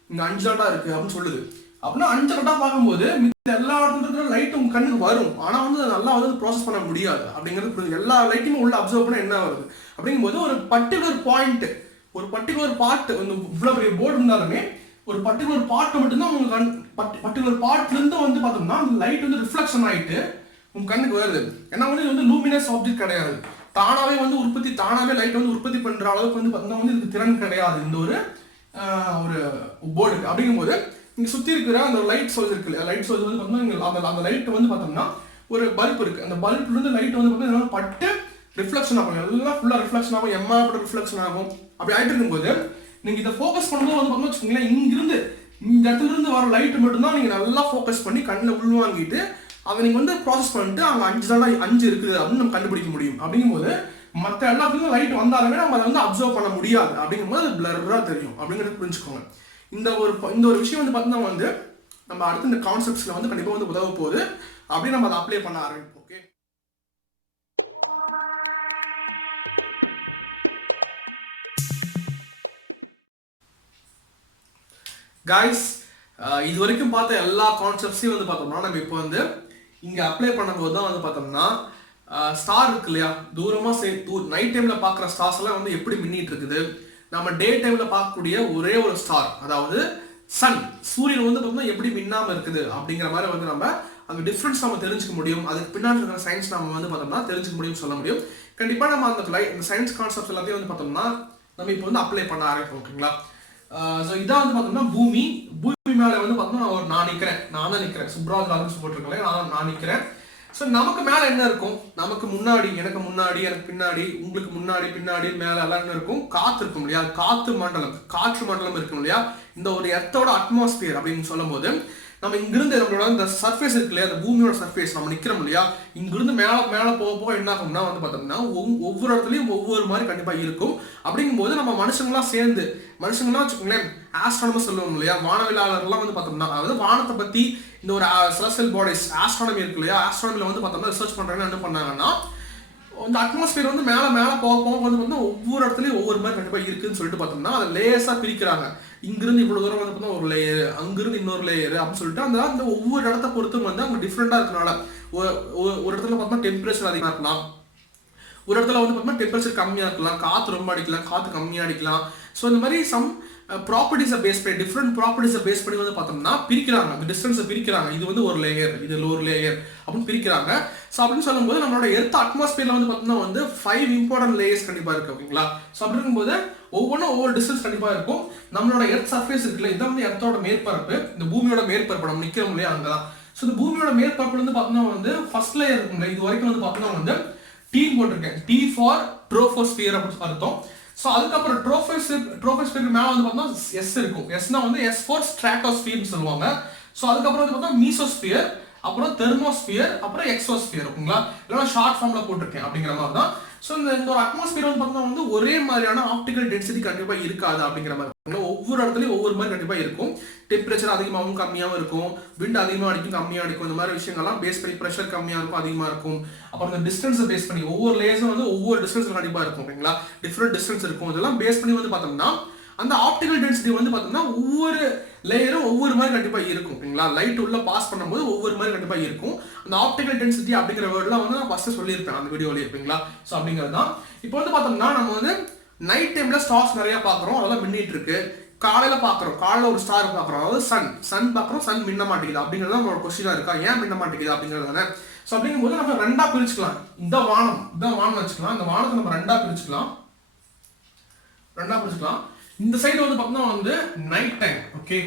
இங்கே 5 தாண்டா இருக்குது அப்படின்னு சொல்லுது. அப்படின்னா 5 கரெக்டாக பார்க்கும்போது எல்லா இடத்துல லைட் உங்கள் கண்ணுக்கு வரும், ஆனால் வந்து அதை நல்லா வந்து ப்ராசஸ் பண்ண முடியாது. அப்படிங்கிறது எல்லா லைட்டையுமே உள்ள அப்சர்வ் பண்ண என்ன வருது அப்படிங்கும்போது ஒரு பர்டிகுலர் பாயிண்ட், ஒரு பர்டிகுலர் பார்ட், இவ்வளோ பெரிய போர்டு இருந்தாலுமே ஒரு பர்டிகுலர் பார்ட் மட்டும்தான் உங்கள் கண் பர்டிகுலர் பார்ட்லேருந்து வந்து பார்த்தோம்னா அந்த லைட் வந்து ரிஃப்ளெக்ஷன் ஆகிட்டு உங்கள் கண்ணுக்கு வருது. ஏன்னா வந்து இது வந்து லூமினஸ் ஆப்ஜெக்ட் கிடையாது, தானாகவே வந்து தானாகவே லைட் வந்து உற்பத்தி பண்ணுற அளவுக்கு வந்து பார்த்தோம்னா வந்து இதுக்கு திறன் கிடையாது இந்த ஒரு போர்டுக்கு. அப்படிங்கும்போது இங்கே சுற்றி இருக்கிற அந்த லைட் சோர்ஸ் இருக்கு இல்லையா, லைட் சோர்ஸ் வந்து பார்த்தோம்னா அந்த லைட் வந்து பார்த்தோம்னா ஒரு பல்ப் இருக்குது, அந்த பல்ப்லேருந்து லைட் வந்து பார்த்தீங்கன்னா பட்டு ரிஃப்ளெக்ஷன் ஆகும், எல்லாம் ஃபுல்லாக ரிஃப்ளெக்ஷன் ஆகும், எம்மாப்பட ரிஃப்ளெக்ஷன் ஆகும். அப்படி ஆகிட்டு இருக்கும்போது நீங்கள் இதை ஃபோக்கஸ் பண்ணும்போது வந்து பார்த்தோம்னா வச்சுக்கோங்களேன், இங்கிருந்து இந்த இடத்துல இருந்து வர லைட் மட்டும்தான் நீங்கள் நல்லா ஃபோக்கஸ் பண்ணி கண்ணில் உள்வாங்கிட்டு அதை நீங்கள் வந்து ப்ராசஸ் பண்ணிட்டு அங்கே 5 இருக்குது அப்படின்னு நம்ம கண்டுபிடிக்க முடியும். அப்படிங்கும்போது மற்ற எல்லாத்துக்கும் லைட் வந்தாலுமே நம்ம அதை வந்து அப்சர்வ் பண்ண முடியாது. அப்படிங்கும்போது அது பிளர்ராக தெரியும் அப்படிங்கிறது புரிஞ்சுக்கோங்க. இந்த ஒரு விஷயம் வந்து பார்த்தீங்கன்னா வந்து நம்ம அடுத்து இந்த கான்செப்ட்ஸில் வந்து கண்டிப்பாக வந்து உதவ போகுது. அப்படி நம்ம அதை அப்ளை பண்ண ஆரம்பிப்போம். ஓகே காய்ஸ், இது வரைக்கும் பார்த்த எல்லா கான்செப்ட்ஸையும் வந்து பார்த்தோம்னா நம்ம இப்போ வந்து இங்கே அப்ளை பண்ணும்போது தான் வந்து பார்த்தோம்னா ஸ்டார் இருக்கு இல்லையா, தூரமாக நைட் டைமில் பார்க்குற ஸ்டார்ஸ் எல்லாம் வந்து எப்படி மின்னிட்டு இருக்குது, நம்ம டே டைமில் பார்க்கக்கூடிய ஒரே ஒரு ஸ்டார் அதாவது சன், சூரியன் வந்து பார்த்தோம்னா எப்படி மின்னாமல் இருக்குது அப்படிங்கிற மாதிரி வந்து நம்ம அந்த டிஃப்ரென்ஸ் நம்ம தெரிஞ்சுக்க முடியும். அதுக்கு பின்னாடி இருக்கிற சயின்ஸ் நம்ம வந்து பார்த்தோம்னா தெரிஞ்சுக்க முடியும், சொல்ல முடியும். கண்டிப்பாக நம்ம அந்த சயின்ஸ் கான்செப்ட்ஸ் எல்லாத்தையும் வந்து பார்த்தோம்னா நம்ம இப்போ வந்து அப்ளை பண்ண ஆரம்பிப்போம். ஓகேங்களா? ஸோ இதான் வந்து பார்த்தோம்னா பூமி மேலே வந்து பார்த்தோம்னா நான் தான் நிற்கிறேன், சுப்ராஜ் ராஜன் போட்டிருக்கேன், நான் நிற்கிறேன். ஸோ நமக்கு மேலே என்ன இருக்கும், நமக்கு முன்னாடி, எனக்கு பின்னாடி, உங்களுக்கு முன்னாடி பின்னாடி மேலே எல்லாம் என்ன இருக்கும், காற்று இருக்கும் இல்லையா, காற்று மண்டலம் இருக்கும் இல்லையா, இந்த ஒரு எர்த்தோட அட்மாஸ்பியர் அப்படின்னு சொல்லும் போது நம்ம இங்கிருந்து நம்மளோட இந்த சர்ஃபேஸ் இருக்கு இல்லையா, அந்த பூமியோட சர்ஃபேஸ் நம்ம நிற்கிறோம் இல்லையா, இங்கிருந்து மேலே போக என்ன ஆகும்னா வந்து பார்த்தோம்னா ஒவ்வொரு இடத்துலையும் ஒவ்வொரு மாதிரி கண்டிப்பாக இருக்கும். அப்படிங்கும்போது நம்ம மனுஷங்களாம் வச்சுக்கோங்களேன், ஆஸ்ட்ரானமர் சொல்லுவோம் இல்லையா, வானவியலாளர்லாம் வந்து பார்த்தோம்னா அதாவது வானத்தை பற்றி இந்த ஒரு செலஸ்டியல் பாடிஸ் ஆஸ்ட்ரானமி இருக்கு இல்லையா, ஆஸ்ட்ரானமியில் வந்து பார்த்தோம்னா ரிசர்ச் பண்ணுறாங்கன்னா என்ன பண்ணாங்கன்னா இந்த அட்மாஸ்பியர் வந்து மேலே போக வந்து பார்த்தோம்னா ஒவ்வொரு இடத்துலையும் ஒவ்வொரு மாதிரி கண்டிப்பாக இருக்குன்னு சொல்லிட்டு பார்த்தோம்னா அதை லேஸாக பிரிக்கிறாங்க. இங்கிருந்து இவ்வளோ தூரம் வந்து பார்த்தோம்னா ஒரு லேயர், அங்கிருந்து இன்னொரு லேயர் அப்படின்னு சொல்லிட்டு அந்த ஒவ்வொரு இடத்த பொறுத்தும் வந்து அவங்க டிஃப்ரெண்டாக இருக்கனால ஒரு இடத்துல பார்த்தோம்னா டெம்பரேச்சர் அதிகமாக இருக்கலாம், ஒரு இடத்துல வந்து பார்த்தோம்னா டெம்பரேச்சர் கம்மியாக இருக்கலாம், காற்று ரொம்ப அடிக்கலாம், காற்று கம்மியாக அடிக்கலாம். ஸோ இந்த மாதிரி சம் ப்ராப்பர்ட்டிஸை பேஸ் பண்ணி டிஃப்ரெண்ட் ப்ராப்பர்ட்டிஸை பேஸ் பண்ணி வந்து பார்த்தோம்னா பிரிக்கிறாங்க, அந்த டிஸ்டன்ஸை பிரிக்கிறாங்க. இது வந்து ஒரு லேயர், இது ஒரு லேயர் அப்படின்னு பிரிக்கிறாங்க. ஸோ அப்படின்னு சொல்லும்போது நம்மளோட எர்த் அட்மாஸ்பியர்ல வந்து பார்த்தோம்னா வந்து 5 இம்பார்ட்டன்ட் லேயர்ஸ் கண்டிப்பாக இருக்கு. ஓகேங்களா? ஸோ அப்படி இருக்கும்போது ஒவ்வொன்றும் ஒவ்வொரு டிஸ்டன்ஸ் கண்டிப்பாக இருக்கும். நம்மளோட எர்த் சர்ஃபேஸ் இருக்குல்ல, இதான் வந்து எர்த்தோட மேற்பரப்பு, இந்த பூமியோட மேற்பரப்பு நம்ம நிற்கிறோம் இல்லையா அங்கதான். ஸோ இந்த பூமியோட மேற்பரப்புல வந்து பார்த்தோம்னா வந்து ஃபர்ஸ்ட் லேயர் இருக்குங்களா, இது வரைக்கும் வந்து பார்த்தோம்னா வந்து டீம் போட்டிருக்கேன், டி ஃபார் ட்ரோபோஸ்பியர் அப்படின்னு அர்த்தம். ஸோ அதுக்கப்புறம் ட்ரோபோஸ்பியருக்கு மேலே வந்து பார்த்தோம்னா எஸ் இருக்கும், எஸ்னா வந்து எஸ் ஃபார் ஸ்ட்ராட்டோஸ்பியர்னு சொல்லுவாங்க. ஸோ அதுக்கப்புறம் வந்து பார்த்தோம்னா மீசோஸ்பியர், அப்புறம் தெர்மோஸ்பியர், அப்புறம் எக்ஸோஸ்பியர். ஓகேங்களா? இல்லைனா ஷார்ட் ஃபார்ம்ல போட்டிருக்கேன் அப்படிங்கிற மாதிரி தான். ஸோ இந்த ஒரு அட்மாஸ்பியர் வந்து பார்த்தோம்னா வந்து ஒரே மாதிரியான ஆப்டிகல் டென்சிட்டி கண்டிப்பாக இருக்காது அப்படிங்கிற மாதிரி. ஒவ்வொரு இடத்துலையும் ஒவ்வொரு மாதிரி கண்டிப்பாக இருக்கும். டெம்பரேச்சர் அதிகமாகவும் கம்மியாகவும் இருக்கும், விண்ட் அதிகமாக அடிக்கும் கம்மியாக அடிக்கும், இந்த மாதிரி விஷயங்கள்லாம் பேஸ் பண்ணி ப்ரெஷர் கம்மியாக இருக்கும் அதிகமாக இருக்கும். அப்புறம் இந்த டிஸ்டன்ஸை பேஸ் பண்ணி ஒவ்வொரு லேயர்ஸும் வந்து ஒவ்வொரு டிஸ்டன்ஸ் கண்டிப்பாக இருக்கும். ஓகேங்களா? டிஃப்ரெண்ட் டிஸ்டன்ஸ் இருக்கும். இதெல்லாம் பேஸ் பண்ணி வந்து பார்த்தோம்னா அந்த ஆப்டிகல் டென்சிட்டி வந்து பார்த்தோம்னா ஒவ்வொரு லேயரும் ஒவ்வொரு மாதிரி கண்டிப்பாக இருக்கும். ஓகேங்களா? லைட் உள்ள பாஸ் பண்ணும்போது ஒவ்வொரு மாதிரி கண்டிப்பாக இருக்கும். அந்த ஆப்டிகல் டென்சிட்டி அப்படிங்கிற வேர்ட்லாம் வந்து நான் ஃபர்ஸ்ட் சொல்லியிருப்பேன் அந்த வீடியோவில். இருப்பீங்களா? ஸோ அப்படிங்கிறது தான். இப்போ வந்து பார்த்தோம்னா நம்ம வந்து நைட் டைம்ல ஸ்டார்ஸ் நிறைய பார்க்குறோம், அதெல்லாம் மின்னிட்டு இருக்கு. காலையில் பார்க்குறோம், காலையில் ஒரு ஸ்டார் பார்க்குறோம், அதாவது சன் பார்க்குறோம், சன் மின்ன மாட்டேங்குது அப்படிங்கிறது நம்மளோட கொஸ்டினாக இருக்கா, ஏன் மின்ன மாட்டேங்குது அப்படிங்கிறது தானே. ஸோ அப்படிங்கும்போது நம்ம ரெண்டாக பிரிச்சுக்கலாம். இந்த வானம் வச்சுக்கலாம், இந்த வானத்தை நம்ம ரெண்டாக பிரிச்சுக்கலாம். இந்த சைடு வந்து பார்த்தோம்னா வந்து night time. Okay,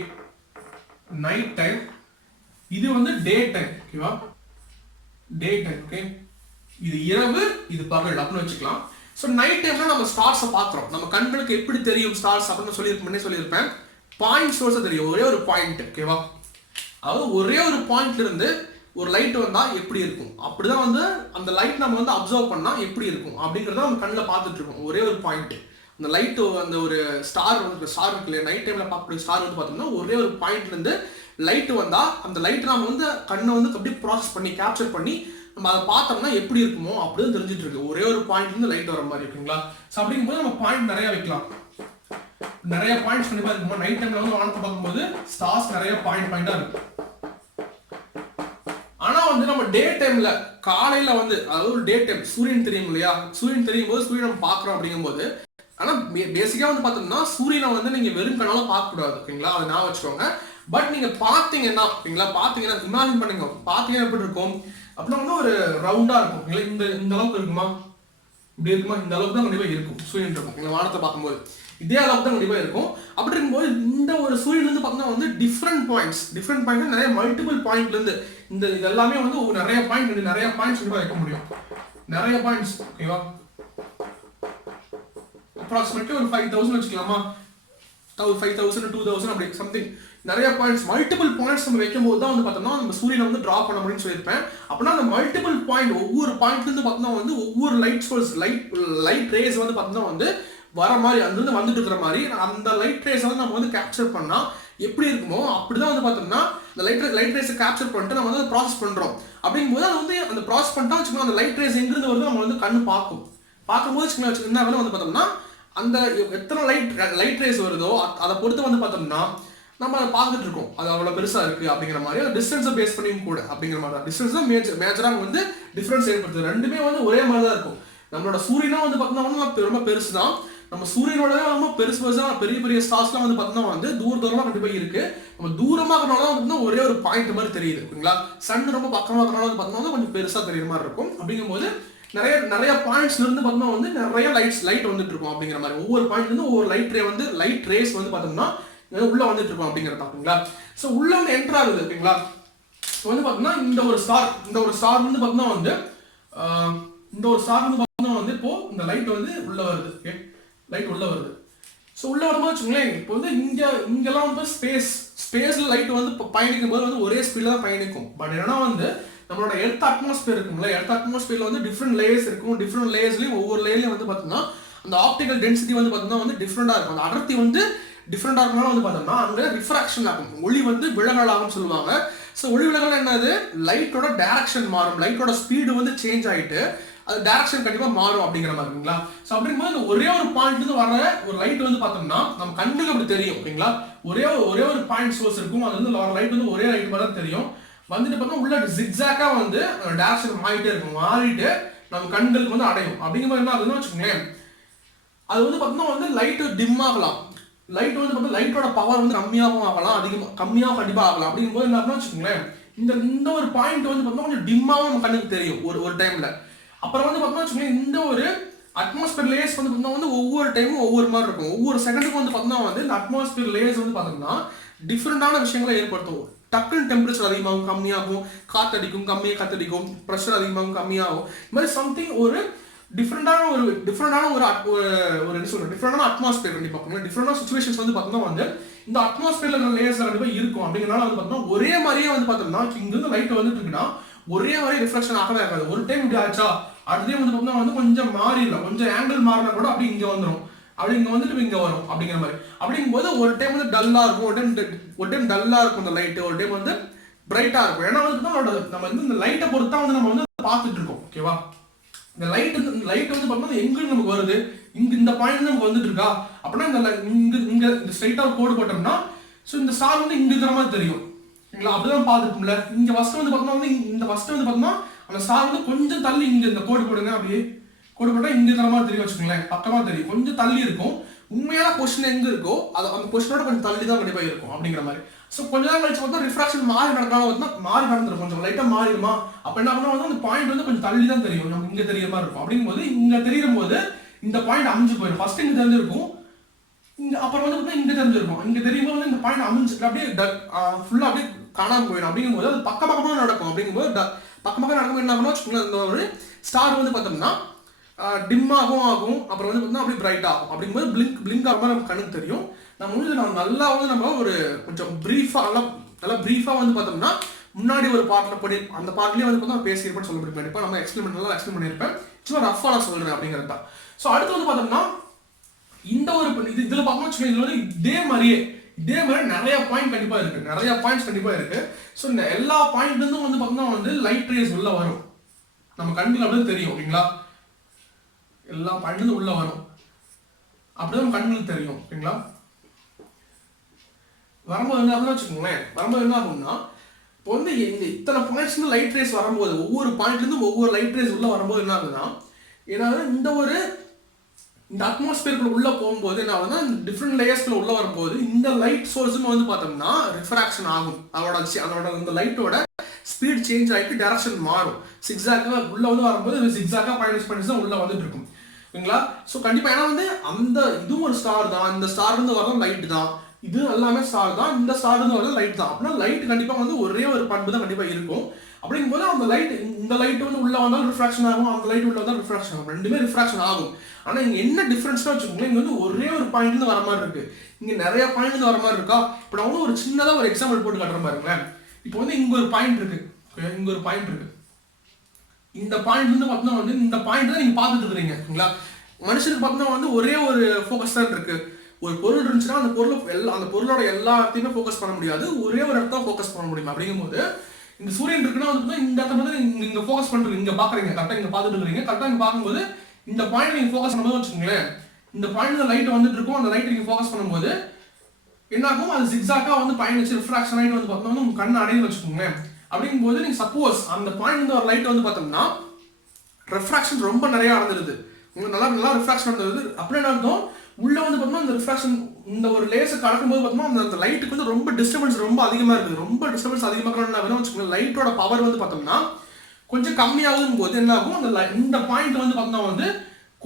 night time. இது வந்து டே டைம். ஓகேவா? Day time. ஓகே, இது இரவு, இது பகல் அப்படின்னு வச்சுக்கலாம். ஸோ நைட் டைம்ல நம்ம ஸ்டார்ஸை பார்க்குறோம். நம்ம கண்களுக்கு எப்படி தெரியும் ஸ்டார்ஸ் அப்படின்னு சொல்லியிருப்பேன். பாயிண்ட் சோர்ஸை தெரியும், ஒரே ஒரு பாயிண்ட். ஓகேவா, அதாவது ஒரே ஒரு பாயிண்ட்ல இருந்து ஒரு லைட் வந்தா எப்படி இருக்கும், அப்படிதான் வந்து அந்த லைட் நம்ம வந்து அப்சர்வ் பண்ணா எப்படி இருக்கும் அப்படிங்கிறத நம்ம கண்ணில் பார்த்துட்டு இருக்கோம். ஒரே ஒரு பாயிண்ட், அந்த லைட்டு, அந்த ஒரு ஸ்டார் வந்து, ஸ்டார் இருக்கு இல்லையா, நைட் டைம்ல பார்க்கக்கூடிய ஸ்டார் வந்து பார்த்தோம்னா ஒரே ஒரு பாயிண்ட்ல இருந்து லைட் வந்தா அந்த லைட் நம்ம வந்து கண்ணை வந்து அப்படியே ப்ராசஸ் பண்ணி கேப்சர் பண்ணி நம்ம அதை பார்த்தோம்னா எப்படி இருக்குமோ அப்படிதான் தெரிஞ்சிட்டு இருக்கு. ஒரே ஒரு பாயிண்ட்ல இருந்து லைட் வர மாதிரி இருக்குங்களா. ஸோ அப்படிங்கும்போது நம்ம பாயிண்ட் நிறைய வைக்கலாம், நிறைய பாயிண்ட்ஸ் கண்டிப்பா இருக்கும்போது நைட் டைம்ல வந்து வானத்தை பார்க்கும்போது ஸ்டார்ஸ் நிறைய பாயிண்டா இருக்கும். ஆனா வந்து நம்ம டே டைம்ல காலையில வந்து, அதாவது ஒரு டே டைம் சூரியன் தெரியும் இல்லையா, சூரியன் தெரியும் போது சூரியன் நம்ம பாக்குறோம் அப்படிங்கும்போது, ஆனா பேசிக்கா வந்து பாத்தோம்னா சூரியனை வந்து நீங்க வெறும் கண்ணால பார்க்க கூடாது. ஓகேங்களா, அதை நான் வச்சுக்கோங்க. பட் நீங்க பாத்தீங்கன்னா, ஓகேங்களா, பாத்தீங்கன்னா இமேஜின் பண்ணுங்க, பாத்தீங்கன்னா எப்படி இருக்கும் அப்படின்னா வந்து ஒரு ரவுண்டா இருக்கும். ஓகேங்களா, இந்த அளவுக்கு இருக்குமா, இப்படி இருக்குமா, இந்த அளவுக்கு தான் கண்டிப்பா இருக்கும் சூரியன் இருக்கும். ஓகேங்களா, வானத்தை பார்க்கும்போது இதே அளவுக்கு தான் கண்டிப்பா இருக்கும். அப்படி இருக்கும்போது இந்த ஒரு சூரியன் வந்து பார்த்தோம்னா வந்து டிஃப்ரெண்ட் பாயிண்ட் நிறைய மல்டிபிள் பாயிண்ட்ல இருந்து இந்த இதெல்லாமே வந்து நிறைய பாயிண்ட்ஸ் கண்டிப்பா வைக்க முடியும், நிறைய பாயிண்ட்ஸ். ஓகேவா, அப்ராக்சிமேட்லி ஒரு 5000 வச்சுக்கலாமா, 5000 2000 அப்படி சம்திங் நிறைய பாயிண்ட்ஸ், மல்டிபிள் பாயிண்ட்ஸ் நம்ம வைக்கும் போது தான் வந்து பார்த்தோம்னா நம்ம சூரியனை வந்து டிரா பண்ண முடியும்னு சொல்லியிருப்பேன். அப்படின்னா அந்த மல்டிபிள் பாயிண்ட் ஒவ்வொரு பாயிண்ட்ல இருந்து பார்த்தோம்னா வந்து ஒவ்வொரு லைட் சோர்ஸ், லைட் ரேஸ் வந்து பார்த்தோம்னா வந்து வர மாதிரி அங்கிருந்து வந்துட்டு இருக்கிற மாதிரி அந்த லைட் ரேஸ் வந்து நம்ம வந்து கேப்சர் பண்ணா எப்படி இருக்குமோ அப்படிதான் வந்து பார்த்தோம்னா இந்த லைட் ரேஸை கேப்சர் பண்ணிட்டு நம்ம வந்து ப்ராசஸ் பண்றோம். அப்படிங்கும்போது அது வந்து அந்த ப்ராசஸ் பண்ணிட்டா வச்சுக்கோங்க, அந்த லைட் ரேஸ் எங்கிருந்து வருது நம்ம வந்து கண்ணு பார்க்கும்போது வச்சுக்கோங்க என்ன வந்து பார்த்தோம்னா அந்த எத்தனை லைட் ரேஸ் வருதோ அதை பொறுத்து வந்து பார்த்தோம்னா நம்ம அதை பார்த்துட்டு இருக்கோம், அது அவ்வளோ பெருசா இருக்கு அப்படிங்கிற மாதிரி. அந்த டிஸ்டன்ஸை பேஸ் பண்ணியும் கூட அப்படிங்கிற மாதிரி தான் டிஸ்டன்ஸ் தான் மேஜராக வந்து டிஃபரன்ஸ் ஏற்படுத்துது. ரெண்டுமே வந்து ஒரே மாதிரி தான் இருக்கும். நம்மளோட சூரியனா வந்து பார்த்தோம்னா ரொம்ப பெருசு தான், நம்ம சூரியனோட ரொம்ப பெருசா பெரிய ஸ்டார்ஸ்லாம் வந்து பார்த்தோம்னா வந்து தூரமா கண்டிப்பா இருக்கு. நம்ம தூரமா இருக்கிறனால வந்து ஒரே ஒரு பாயிண்ட் மாதிரி தெரியுது. ஓகேங்களா, சன் ரொம்ப பக்கமா இருக்கிறனால வந்து பார்த்தோம்னா கொஞ்சம் பெருசா தெரியுற மாதிரி இருக்கும். அப்படிங்கும்போது நிறைய பாயிண்ட்ஸ்ல இருந்து பார்த்தோம்னா வந்து நிறைய லைட் வந்துட்டு இருக்கும் அப்படிங்கிற மாதிரி. ஒவ்வொரு பாயிண்ட்ல இருந்து ஒவ்வொரு லைட் ரேஸ் வந்து பார்த்தோம்னா உள்ள வந்துட்டு இருக்கும் அப்படிங்கிறது. ஓகேங்களா, ஸோ உள்ள வந்து என்டர் ஆகுது. ஓகேங்களா, வந்து பார்த்தோம்னா இந்த ஒரு ஸ்டார் வந்து பார்த்தோம்னா வந்து வந்து இப்போ இந்த லைட் வந்து உள்ள வருது. ஓகே, லைட் உள்ள வருது. ஸோ உள்ள வரும்போது வச்சுக்கோங்களேன், இப்போ வந்து இங்கெல்லாம் வந்து ஸ்பேஸ்ல லைட் வந்து பயணிக்கும் போது வந்து ஒரே ஸ்பீட்ல தான் பயணிக்கும். பட் என்னன்னா வந்து நம்மளோட எர்த் அட்மாஸ்பியர் இருக்கும்ல, எர்த் அட்மாஸ்பியர்ல வந்து டிஃப்ரெண்ட் லேயர்ஸ் இருக்கும். டிஃப்ரெண்ட் லேயர்ஸ்லயும் ஒவ்வொரு லேயர்லயும் வந்து பார்த்தோம்னா அந்த ஆப்டிகல் டென்சிட்டி வந்து பார்த்தோம்னா வந்து டிஃப்ரெண்டா இருக்கும். அந்த அடர்த்தி வந்து டிஃப்ரெண்டா இருக்கனால வந்து பார்த்தோம்னா அங்கே ரிஃப்ராக்ஷன் ஆகும், ஒளி வந்து விலகல் ஆகும்னு சொல்லுவாங்க. ஸோ ஒளி விலகல் என்னது, லைட்டோட டைரக்ஷன் மாறும், லைட்டோட ஸ்பீடு வந்து சேஞ்ச் ஆகிட்டு அது டைரக்ஷன் கண்டிப்பா மாறும் அப்படிங்கிற மாதிரி இருக்குங்களா. ஸோ அப்படிங்கும்போது இந்த ஒரே ஒரு பாயிண்ட்ல இருந்து வர ஒரு லைட் வந்து பார்த்தோம்னா நம்ம கண்ணுக்கு அப்படி தெரியும். ஓகேங்களா, ஒரே ஒரு பாயிண்ட் சோர்ஸ் இருக்கும், அது வந்து லைட் வந்து ஒரே லைட் மாதிரி தான் தெரியும். வந்துட்டு பார்த்தோம்னா உள்ள ஜிக்ஸாக்கா வந்து டைரக்ஷன் மாறிட்டே இருக்கும், மாறிட்டு நம்ம கண்களுக்கு வந்து அடையும். அப்படிங்கும்போது என்ன ஆகுதுன்னு வச்சுக்கோங்களேன், அது வந்து பார்த்தோம்னா வந்து லைட் டிம் ஆகலாம், லைட் வந்து பார்த்தா லைட்டோட பவர் வந்து கம்மியாகவும் ஆகலாம், கம்மியாக கண்டிப்பாக ஆகலாம். அப்படிங்கும்போது என்ன ஆகுதுன்னு வச்சுக்கோங்களேன், இந்த ஒரு பாயிண்ட் வந்து பார்த்தோம்னா கொஞ்சம் டிம்மாகவும் நம்ம கண்ணுக்கு தெரியும் ஒரு டைம்ல. அப்புறம் வந்து பார்த்தோம்னா வச்சுக்கோங்களேன், இந்த ஒரு அட்மாஸ்பியர் லேயர்ஸ் வந்து பார்த்தோம்னா வந்து ஒவ்வொரு டைமும் ஒவ்வொரு மாதிரி இருக்கும். ஒவ்வொரு செகண்டுக்கும் வந்து பார்த்தோம்னா வந்து இந்த அட்மாஸ்பியர் லேயர்ஸ் வந்து பார்த்தோம்னா டிஃப்ரெண்டான விஷயங்களை ஏற்படுத்தும். டக்குன்னு டெம்பரேச்சர் அதிகமாகும் கம்மியாகும், காத்தடிக்கும் காத்தடிக்கும், ப்ரெஷர் அதிகமாகும் கம்மியாகும், இந்த மாதிரி சம்திங் ஒரு டிஃப்ரெண்டான அட்மாஸ்பியர் கண்டிப்பாக டிஃப்ரெண்டான சுச்சுவேஷன்ஸ் வந்து பார்த்தோம்னா வந்து இந்த அட்மாஸ்பியர்ல இருக்கிற லேயர்ஸ் கண்டிப்பாக இருக்கும். அப்படிங்கிறனால வந்து பார்த்தோம்னா ஒரே மாதிரியே வந்து பார்த்தோம்னா இங்கிருந்து லைட் வந்துட்டு இருக்குன்னா ஒரே மாதிரி ரிஃப்ளெக்ஷன் ஆகவே ஆகாது. ஒரு டைம் இப்படி ஆச்சா அடுத்தே வந்து பார்த்தோம்னா வந்து கொஞ்சம் மாறிடலாம், கொஞ்சம் ஆங்கிள் மாறினா கூட அப்படி இங்கே வந்துடும், அப்படி இங்கே வந்துட்டு இங்கே வரும் அப்படிங்கிற மாதிரி. அப்படிங்கும்போது ஒரு டைம் வந்து டல்லா இருக்கும், ஒரு டைம் டல்லா இருக்கும் இந்த லைட்டு, ஒரு டைம் வந்து பிரைட்டா இருக்கும். ஏன்னா வந்து நம்ம வந்து இந்த லைட்டை பொறுத்தா வந்து நம்ம வந்து பார்த்துட்டு இருக்கோம். ஓகேவா, இந்த லைட் வந்து பார்த்தோம்னா எங்க நமக்கு வருது, இந்த பாயிண்ட் நமக்கு வந்துட்டு இருக்கா அப்படின்னா இந்த ஸ்ட்ரைட்டா கோடு போட்டோம்னா ஸோ இந்த ஸ்டார் வந்து இங்க இருக்கிற மாதிரி தெரியும். சரிங்களா, அப்படிதான் பார்த்துருக்கும்ல. இங்க ஃபர்ஸ்ட் வந்து பார்த்தோம்னா வந்து இந்த ஃபர்ஸ்ட் வந்து பார்த்தோம்னா அந்த ஸ்டார் வந்து கொஞ்சம் தள்ளி இங்க இந்த கோடு போடுங்க, அப்படியே கோடு போட்டா இங்க இருக்கிற மாதிரி தெரியும் வச்சுக்கோங்களேன், பக்கமா தெரியும், கொஞ்சம் தள்ளி இருக்கும். உண்மையான பொசிஷன் எங்க இருக்கோ அந்த பொசிஷனோட கொஞ்சம் தள்ளி தான் கண்டிப்பா இருக்கும் அப்படிங்கிற மாதிரி. ஸோ கொஞ்ச நேரம் கழிச்சு பார்த்தா ரிஃப்ராக்ஷன் மாறி நடந்துடும், கொஞ்சம் லைட்டா மாறிடுமா, அப்ப என்ன பண்ணா வந்து அந்த பாயிண்ட் வந்து கொஞ்சம் தள்ளி தான் தெரியும், நமக்கு இங்க தெரியற மாதிரி இருக்கும். அப்படிங்கும்போது இங்க தெரியும் போது இந்த பாயிண்ட் அமைஞ்சு போயிடும். ஃபர்ஸ்ட் இங்க தெரிஞ்சிருக்கும், அப்புறம் வந்து இங்க தெரிஞ்சிருக்கும், இங்க தெரியும் போது இந்த பாயிண்ட் அமைஞ்சு அப்படியே ஃபுல்லா அப்படியே காணாம போயிடும். அப்படிங்கும்போது அது பக்கமா நடக்கும். அப்படிங்கும்போது பக்கமாக நடக்கும் என்ன ஆகும்னா வச்சுக்கோங்களேன், இந்த ஒரு ஸ்டார் வந்து பார்த்தோம்னா டிம்மாகவும் ஆகும், அப்புறம் வந்து பார்த்தோம்னா அப்படியே பிரைட் ஆகும். அப்படிங்கும்போது பிளிங்க் ஆகும் நம்ம கண்ணுக்கு தெரியும். நம்ம நல்லா வந்து நம்ம ஒரு கொஞ்சம் ப்ரீஃபாக நல்லா ப்ரீஃபாக வந்து பார்த்தோம்னா முன்னாடி ஒரு பார்ட்டில் படி அந்த பார்ட்லேயே வந்து பார்த்தா பேசியிருப்பேன் சொல்ல முடியும். இப்போ நம்ம நல்லா எக்ஸ்பிளைன் பண்ணியிருப்பேன். சும்மா ரஃபாக நான் சொல்கிறேன் அப்படிங்கிறது தான். ஸோ அடுத்து வந்து பார்த்தோம்னா இந்த ஒரு இதில் பார்த்தோம்னா வச்சுக்கோங்க, இதில் வந்து இதே மாதிரி நிறைய பாயிண்ட் கண்டிப்பாக இருக்குது, நிறைய பாயிண்ட்ஸ் கண்டிப்பாக இருக்குது. ஸோ இந்த எல்லா பாயிண்ட்லேருந்தும் வந்து பார்த்தோம்னா வந்து லைட் ரேஸ் உள்ள வரும், நம்ம கண்ணில் அப்படியே தெரியும். ஓகேங்களா, எல்லா பாயிண்ட்லேருந்து உள்ள வரும், அப்படிதான் நம்ம கண்ணுக்கு தெரியும். ஓகேங்களா, வரும்போது என்ன ஆகுதுன்னு வச்சுக்கோங்களேன், வரும்போது என்ன ஆகும்னா இப்போ வந்து இந்த இத்தனை பாயிண்ட்ஸ் லைட் ரேஸ் வரும்போது ஒவ்வொரு பாயிண்ட்லேருந்து ஒவ்வொரு லைட் ரேஸ் உள்ள வரும்போது என்ன ஆகுதுன்னா, ஏன்னா இந்த அட்மாஸ்பியருக்குள்ள உள்ள போகும்போது என்ன ஆகுதுன்னா டிஃப்ரெண்ட் லேயர்ஸ்ல உள்ள வரும்போது இந்த லைட் சோர்ஸும் வந்து பார்த்தோம்னா ரிஃப்ராக்ஷன் ஆகும். அதோட இந்த லைட்டோட ஸ்பீட் சேஞ்ச் ஆகிட்டு டைரக்ஷன் மாறும். சிக்ஸாக்கா உள்ள வந்து வரும்போது சிக்ஸாக்கா பாயிண்ட்ஸ் தான் உள்ள வந்துட்டு இருக்கும். ஓகேங்களா, ஸோ கண்டிப்பாக ஏன்னா வந்து இதுவும் ஒரு ஸ்டார் தான், இந்த ஸ்டார்லேருந்து வர லைட் தான், இது எல்லாமே ஸ்டார் தான், இந்த ஸ்டார்லேருந்து வர லைட் தான். அப்படின்னா லைட் கண்டிப்பாக வந்து ஒரே ஒரு பண்பு தான் கண்டிப்பாக இருக்கும். அப்படிங்கும்போது அந்த லைட் இந்த லைட் வந்து உள்ள வந்தாலும் ரிஃப்ராக்ஷன் ஆகும், அந்த லைட் உள்ள வந்தாலும் ரிஃப்ராக்ஷன் ஆகும், ரெண்டுமே ரிஃப்ராக்ஷன் ஆகும். ஆனால் இங்கே என்ன டிஃப்ரென்ஸ்னா வச்சுக்கோங்களேன், இங்கே வந்து ஒரே ஒரு பாயிண்ட்லேருந்து வர மாதிரி இருக்கு, இங்கே நிறைய பாயிண்ட்லேருந்து வர மாதிரி இருக்கா. இப்போ நான் வந்து ஒரு சின்னதாக ஒரு எக்ஸாம்பிள் போட்டு காட்டுற பாருங்களேன். இப்போ வந்து இங்கே ஒரு பாயிண்ட் இருக்கு, இங்கே ஒரு பாயிண்ட் இருக்கு, இந்த பாயிண்ட் வந்து பார்த்தீங்கன்னா வந்து இந்த பாயிண்ட் தான் நீங்கள் பார்த்துட்டு இருக்கிறீங்க. ஓகேங்களா, மனுஷனுக்கு பார்த்தீங்கன்னா வந்து ஒரே ஒரு ஃபோக்கஸ் தான் இருக்கு. ஒரு பொருள் இருந்துச்சுன்னா அந்த பொருளோட எல்லா இடத்தையுமே ஃபோக்கஸ் பண்ண முடியாது, ஒரே ஒரு இடத்த ஃபோக்கஸ் பண்ண முடியும். அப்படிங்கும்போது இந்த சூரியன் இருக்குன்னா வந்து இந்த இடத்துல வந்து நீங்க ஃபோக்கஸ் பண்றீங்க, இங்க பாக்குறீங்க, கரெக்டா இங்க பார்த்துட்டு இருக்கீங்க. கரெக்டா இங்க பார்க்கும்போது இந்த பாயிண்ட் நீங்க ஃபோக்கஸ் பண்ணும்போது வச்சுக்கோங்களேன், இந்த பாயிண்ட் லைட் வந்துட்டு இருக்கும், அந்த லைட் நீங்க ஃபோக்கஸ் பண்ணும்போது என்ன ஆகும், அது ஜிக்ஸாக்கா வந்து பயணிச்சு ரிஃப்ராக்ஷன் ஆகிட்டு வந்து பார்த்தோம்னா உங்க கண்ணு அடையுன்னு வச்சுக்கோங்களேன். அப்படிங்கும்போது நீங்க சப்போஸ் அந்த பாயிண்ட் வந்து ஒரு லைட் வந்து பார்த்தோம்னா ரிஃப்ராக்ஷன் ரொம்ப நிறைய நடந்துருது, உங்களுக்கு நல்லா ரிஃப்ராக்ஷன் நடந்தது. அப்படின்னு என்ன அர்த்தம், உள்ள வந்து பார்த்தோம்னா இந்த ரிஃப்ராக்ஷன் இந்த ஒரு லேஸை கடக்கும்போது பார்த்தோம்னா அந்த லைட்டுக்கு வந்து ரொம்ப டிஸ்டர்பன்ஸ் ரொம்ப அதிகமாக இருக்குது. ரொம்ப டிஸ்டர்பன்ஸ் அதிகமாக வச்சுக்கோங்க, லைட்டோட பவர் வந்து பார்த்தோம்னா கொஞ்சம் கம்மியாகும் போது என்ன ஆகும், இந்த பாயிண்ட் வந்து பார்த்தோம்னா வந்து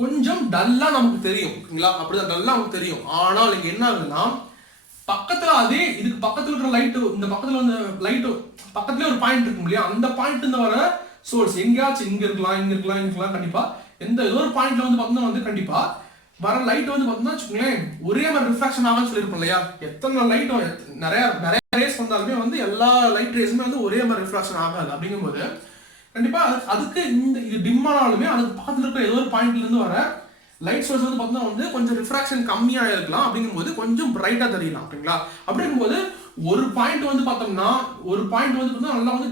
கொஞ்சம் டல்லா நமக்கு தெரியும். ஓகேங்களா, அப்படிதான் டல்லா நமக்கு தெரியும். ஆனால் இங்க என்ன ஆகுதுன்னா பக்கத்துல இதுக்கு பக்கத்துல இருக்கிற லைட்டு, இந்த பக்கத்துல வந்து லைட்டு பக்கத்துலேயே ஒரு பாயிண்ட் இருக்கும் இல்லையா, அந்த பாயிண்ட் இருந்து வர சோர்ஸ் எங்கேயாச்சும் இங்க இருக்கலாம் கண்டிப்பா ஏதோ ஒரு பாயிண்ட்ல வந்து பார்த்தோம்னா வந்து கண்டிப்பா வர லைட் வந்து பார்த்தோம்னா வச்சுக்கோங்களேன் ஒரே மாதிரி ரிஃப்ராக்ஷன் ஆகும்னு சொல்லியிருப்போம் இல்லையா. எத்தனை லைட்டும் நிறைய ரேஸ் வந்தாலுமே வந்து எல்லா லைட் ரேஸுமே வந்து ஒரே மாதிரி ரிஃப்ராக்ஷன் ஆகாது. அப்படிங்கும்போது கண்டிப்பா அதுக்கு இது டிம் ஆனாலுமே அதுக்கு பக்கத்துல இருக்கிற ஏதோ ஒரு பாயிண்ட்ல இருந்து வர லைட் சோர்ஸ் வந்து பார்த்தோம்னா வந்து கொஞ்சம் ரிஃப்ராக்ஷன் கம்மியாக இருக்கலாம். அப்படிங்கும்போது கொஞ்சம் பிரைட்டா தெரியலாம். ஓகேங்களா, அப்படிங்கும்போது ஒரு பாயிண்ட் வந்து பார்த்தோம்னா நல்லா வந்து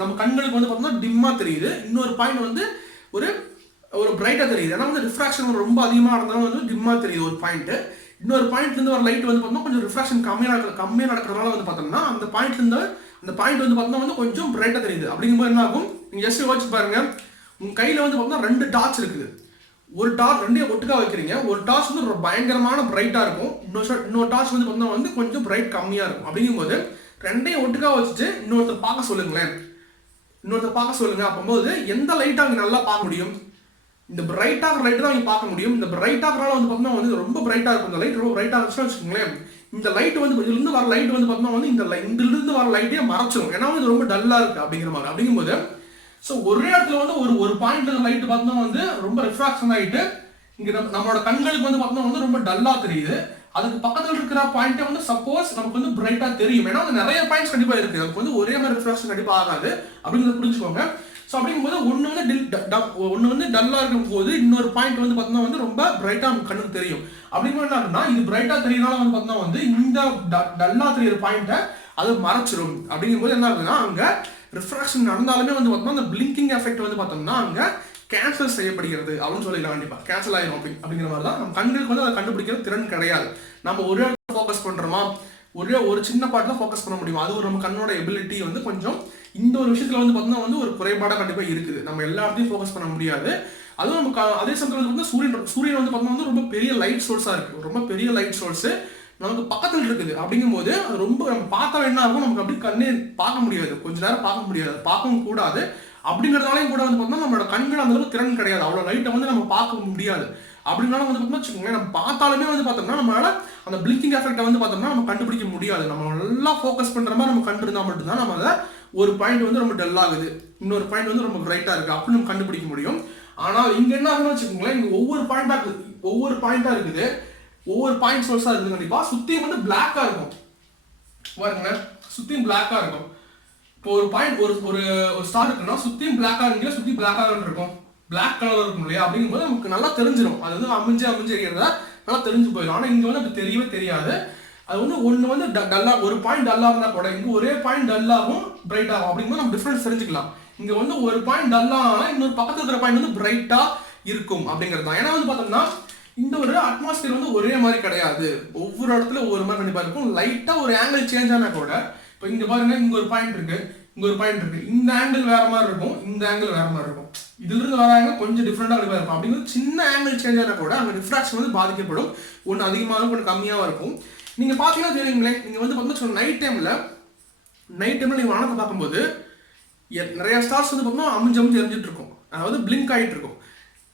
நம்ம கண்களுக்கு வந்து பார்த்தோம்னா டிம்மா தெரியுது, இன்னொரு பாயிண்ட் வந்து ஒரு பிரைட்டா தெரியுது. ஏன்னா வந்து ரிஃப்ராக்ஷன் ரொம்ப அதிகமாக இருந்தாலும் வந்து டிம்மா தெரியுது ஒரு பாயிண்ட். இன்னொரு பாயிண்ட்லேருந்து ஒரு லைட் வந்து பார்த்தோம்னா கொஞ்சம் ரிஃப்ராக்ஷன் கம்மியாக நடக்கிறதுனால வந்து பார்த்தோம்னா அந்த பாயிண்ட் வந்து பார்த்தோம்னா வந்து கொஞ்சம் பிரைட்டா தெரியுது. அப்படிங்கும்போது என்ன ஆகும், நீங்க ஜஸ்ட் யோசிச்சு பாருங்க, உங்க கையில வந்து பார்த்தோம்னா 2 டார்ச் இருக்குது, ஒரு டார்ச் ரெண்டையும் ஒட்டுக்கா வைக்கிறீங்க, ஒரு டார்ச் வந்து ஒரு பயங்கரமான பிரைட்டா இருக்கும், இன்னொரு டார்ச் வந்து பார்த்தோம்னா வந்து கொஞ்சம் பிரைட் கம்மியா இருக்கும். அப்படிங்கும்போது ரெண்டையும் ஒட்டுக்கா வச்சுட்டு இன்னொருத்தர் பார்க்க சொல்லுங்க. அப்போது எந்த லைட்டா அவங்க நல்லா பார்க்க முடியும், இந்த பிரைட்டாக லைட் தான் நீங்க பார்க்க முடியும். இந்த பிரைட்டாகனால வந்து பார்த்தோம்னா வந்து ரொம்ப பிரைட்டா இருக்கும். இந்த லைட் ரொம்ப பிரைட்டா இருந்துச்சுன்னு வச்சுக்கோங்களேன், இந்த லைட் வந்து இதிலிருந்து வர லைட் வந்து பார்த்தோம்னா வந்து இதிலிருந்து வர லைட்டே மறைச்சிடும், ஏன்னா இது ரொம்ப டல்லா இருக்கு அப்படிங்கிற மாதிரி. அப்படிங்கும்போது ஸோ ஒரே இடத்துல வந்து ஒரு பாயிண்ட்ல லைட் பார்த்தோம்னா வந்து ரொம்ப ரிஃப்ராக்ஷன் ஆகிட்டு இங்க நம்மளோட கண்களுக்கு வந்து பார்த்தோம்னா வந்து ரொம்ப டல்லா தெரியுது. அதுக்கு பக்கத்தில் இருக்கிற பாயிண்டே வந்து சப்போஸ் நமக்கு வந்து பிரைட்டா தெரியும், ஏன்னா வந்து நிறைய பாயிண்ட்ஸ் கண்டிப்பா இருக்கு, அதுக்கு வந்து ஒரே மாதிரி ரிஃப்ராக்ஷன் கண்டிப்பா ஆகாது அப்படிங்கிறத புரிஞ்சுக்கோங்க. ஸோ அப்படிங்கும்போது ஒன்று வந்து டல்லா இருக்கும் போது இன்னொரு பாயிண்ட் வந்து பார்த்தோம்னா வந்து ரொம்ப பிரைட்டா கண்ணுக்கு தெரியும். அப்படிங்கும்போது என்ன ஆகுதுன்னா இது பிரைட்டா தெரியனால வந்து பார்த்தோம்னா வந்து இந்த டல்லா தெரியுற பாயிண்ட்டை அது மறைச்சிடும். அப்படிங்கும்போது என்ன ஆகுதுன்னா அங்க ரிஃப்ராக்ஷன் நடந்தாலுமே வந்து பார்த்தோம்னா அந்த பிளிங்கிங் எஃபெக்ட் வந்து பார்த்தோம்னா அங்க கேன்சல் செய்யப்படுகிறது அப்படின்னு சொல்லிடலாம். கண்டிப்பா கேன்சல் ஆயிரும் அப்படிங்கிற மாதிரி தான். நம்ம கண்களுக்கு வந்து அதை கண்டுபிடிக்கிற திறன் கிடையாது. நம்ம ஒரு இடத்துல ஃபோக்கஸ் பண்றோமா, ஒரு சின்ன பார்ட்ல ஃபோக்கஸ் பண்ண முடியும், அது ஒரு நம்ம கண்ணோட எபிலிட்டி வந்து கொஞ்சம் இந்த ஒரு விஷயத்துல வந்து பார்த்தோம்னா வந்து ஒரு குறைபாடாக கண்டிப்பா இருக்குது. நம்ம எல்லா இடத்தையும் ஃபோக்கஸ் பண்ண முடியாது. அதுவும் நமக்கு அதே சமயத்தில் வந்து சூரியன் வந்து பார்த்தோம்னா வந்து ரொம்ப பெரிய லைட் சோர்ஸா இருக்கு, ரொம்ப பெரிய லைட் சோர்ஸ் நமக்கு பக்கத்தில் இருக்குது. அப்படிங்கும்போது அது ரொம்ப நம்ம பார்த்தா என்ன ஆகும், நமக்கு அப்படி கண்ணே பார்க்க முடியாது, கொஞ்ச நேரம் பார்க்க முடியாது, பார்க்கவும் கூடாது. அப்படிங்கிறதுனாலையும் கூட வந்து பார்த்தோம்னா நம்மளோட கண்கள் அந்த அளவுக்கு திறன் கிடையாது, அவ்வளோ லைட்டை வந்து நம்ம பார்க்க முடியாது. அப்படின்னாலும் வந்து பார்த்தோம்னா வச்சுக்கோங்களேன், நம்ம பார்த்தாலுமே வந்து பார்த்தோம்னா நம்மளால அந்த பிளிங்கிங் எஃபெக்டை வந்து பார்த்தோம்னா நம்ம கண்டுபிடிக்க முடியாது. நம்ம நல்லா ஃபோக்கஸ் பண்ற மாதிரி நம்ம கண்டு இருந்தால் மட்டும்தான் நம்ம அதை ஒரு பாயிண்ட் வந்து ரொம்ப டல் ஆகுது, இன்னொரு பாயிண்ட் வந்து ரொம்ப பிரைட்டா இருக்கு அப்படின்னு நம்ம கண்டுபிடிக்க முடியும். ஆனால் இங்க என்ன ஆகுதுன்னு வச்சுக்கோங்களேன், இங்க ஒவ்வொரு பாயிண்டா இருக்குது, ஒவ்வொரு பாயிண்ட் சோர்ஸா இருக்குது கண்டிப்பா. சுத்தியும் வந்து பிளாக்கா இருக்கும் பாருங்க, சுத்தியும் பிளாக்கா இருக்கும். இப்போ ஒரு பாயிண்ட் ஒரு ஒரு ஒரு ஸ்டார் இருக்குன்னா சுத்தியும் பிளாக்கா இருக்குல்ல, சுத்தி பிளாக்கா இருக்கும், பிளாக் கலர் இருக்கும் இல்லையா? அப்படிங்கும்போது நமக்கு நல்லா தெரிஞ்சிடும். அது வந்து அமைஞ்சு எறியறதா நல்லா தெரிஞ்சு போயிடும். ஆனா இங்க வந்து அப்படி தெரியவே தெரியாது. அது வந்து ஒன்று வந்து டல்லா, ஒரு பாயிண்ட் டல்லா இருந்தா கூட இங்க ஒரே பாயிண்ட் டல்லாகும் பிரைட் ஆகும். அப்படிங்கும்போது நம்ம டிஃபரன்ஸ் தெரிஞ்சுக்கலாம். இங்க வந்து ஒரு பாயிண்ட் டல்லா ஆனா இன்னொரு பக்கத்துல இருக்கிற பாயிண்ட் வந்து பிரைட்டா இருக்கும் அப்படிங்கிறது தான். ஏன்னா வந்து பார்த்தோம்னா இந்த ஒரு அட்மாஸ்பியர் வந்து ஒரே மாதிரி கிடையாது, ஒவ்வொரு இடத்துல ஒவ்வொரு மாதிரி கண்டிப்பா இருக்கும். லைட்டா ஒரு ஆங்கிள் சேஞ்ச் ஆனா கூட, இப்போ இங்க பாருங்க, இங்க ஒரு பாயிண்ட் இருக்கு, இங்க ஒரு பாயிண்ட் இருக்கு, இந்த ஆங்கிள் வேற மாதிரி இருக்கும், இந்த ஆங்கிள் வேற மாதிரி இருக்கும், இதுல இருந்து வர ஆங்கிள் கொஞ்சம் டிஃப்ரெண்டா இருக்கும். அப்படிங்கிறது சின்ன ஆங்கிள் சேஞ்ச் ஆனா கூட அங்க ரிஃப்ராக்ஷன் வந்து பாதிக்கப்படும். ஒன்று அதிகமாக இருக்கும், ஒன்று கம்மியாக இருக்கும். நீங்க பாத்தீங்கன்னா தெரியுங்களேன், நீங்க வந்து பார்த்தீங்கன்னா நைட் டைம்ல நீங்க வானத்தை பார்க்கும்போது நிறைய ஸ்டார்ஸ் வந்து பார்த்தீங்கன்னா அமைஞ்சு எரிஞ்சிட்டு இருக்கும், அதாவது பிளிங்க் ஆகிட்டு இருக்கும்.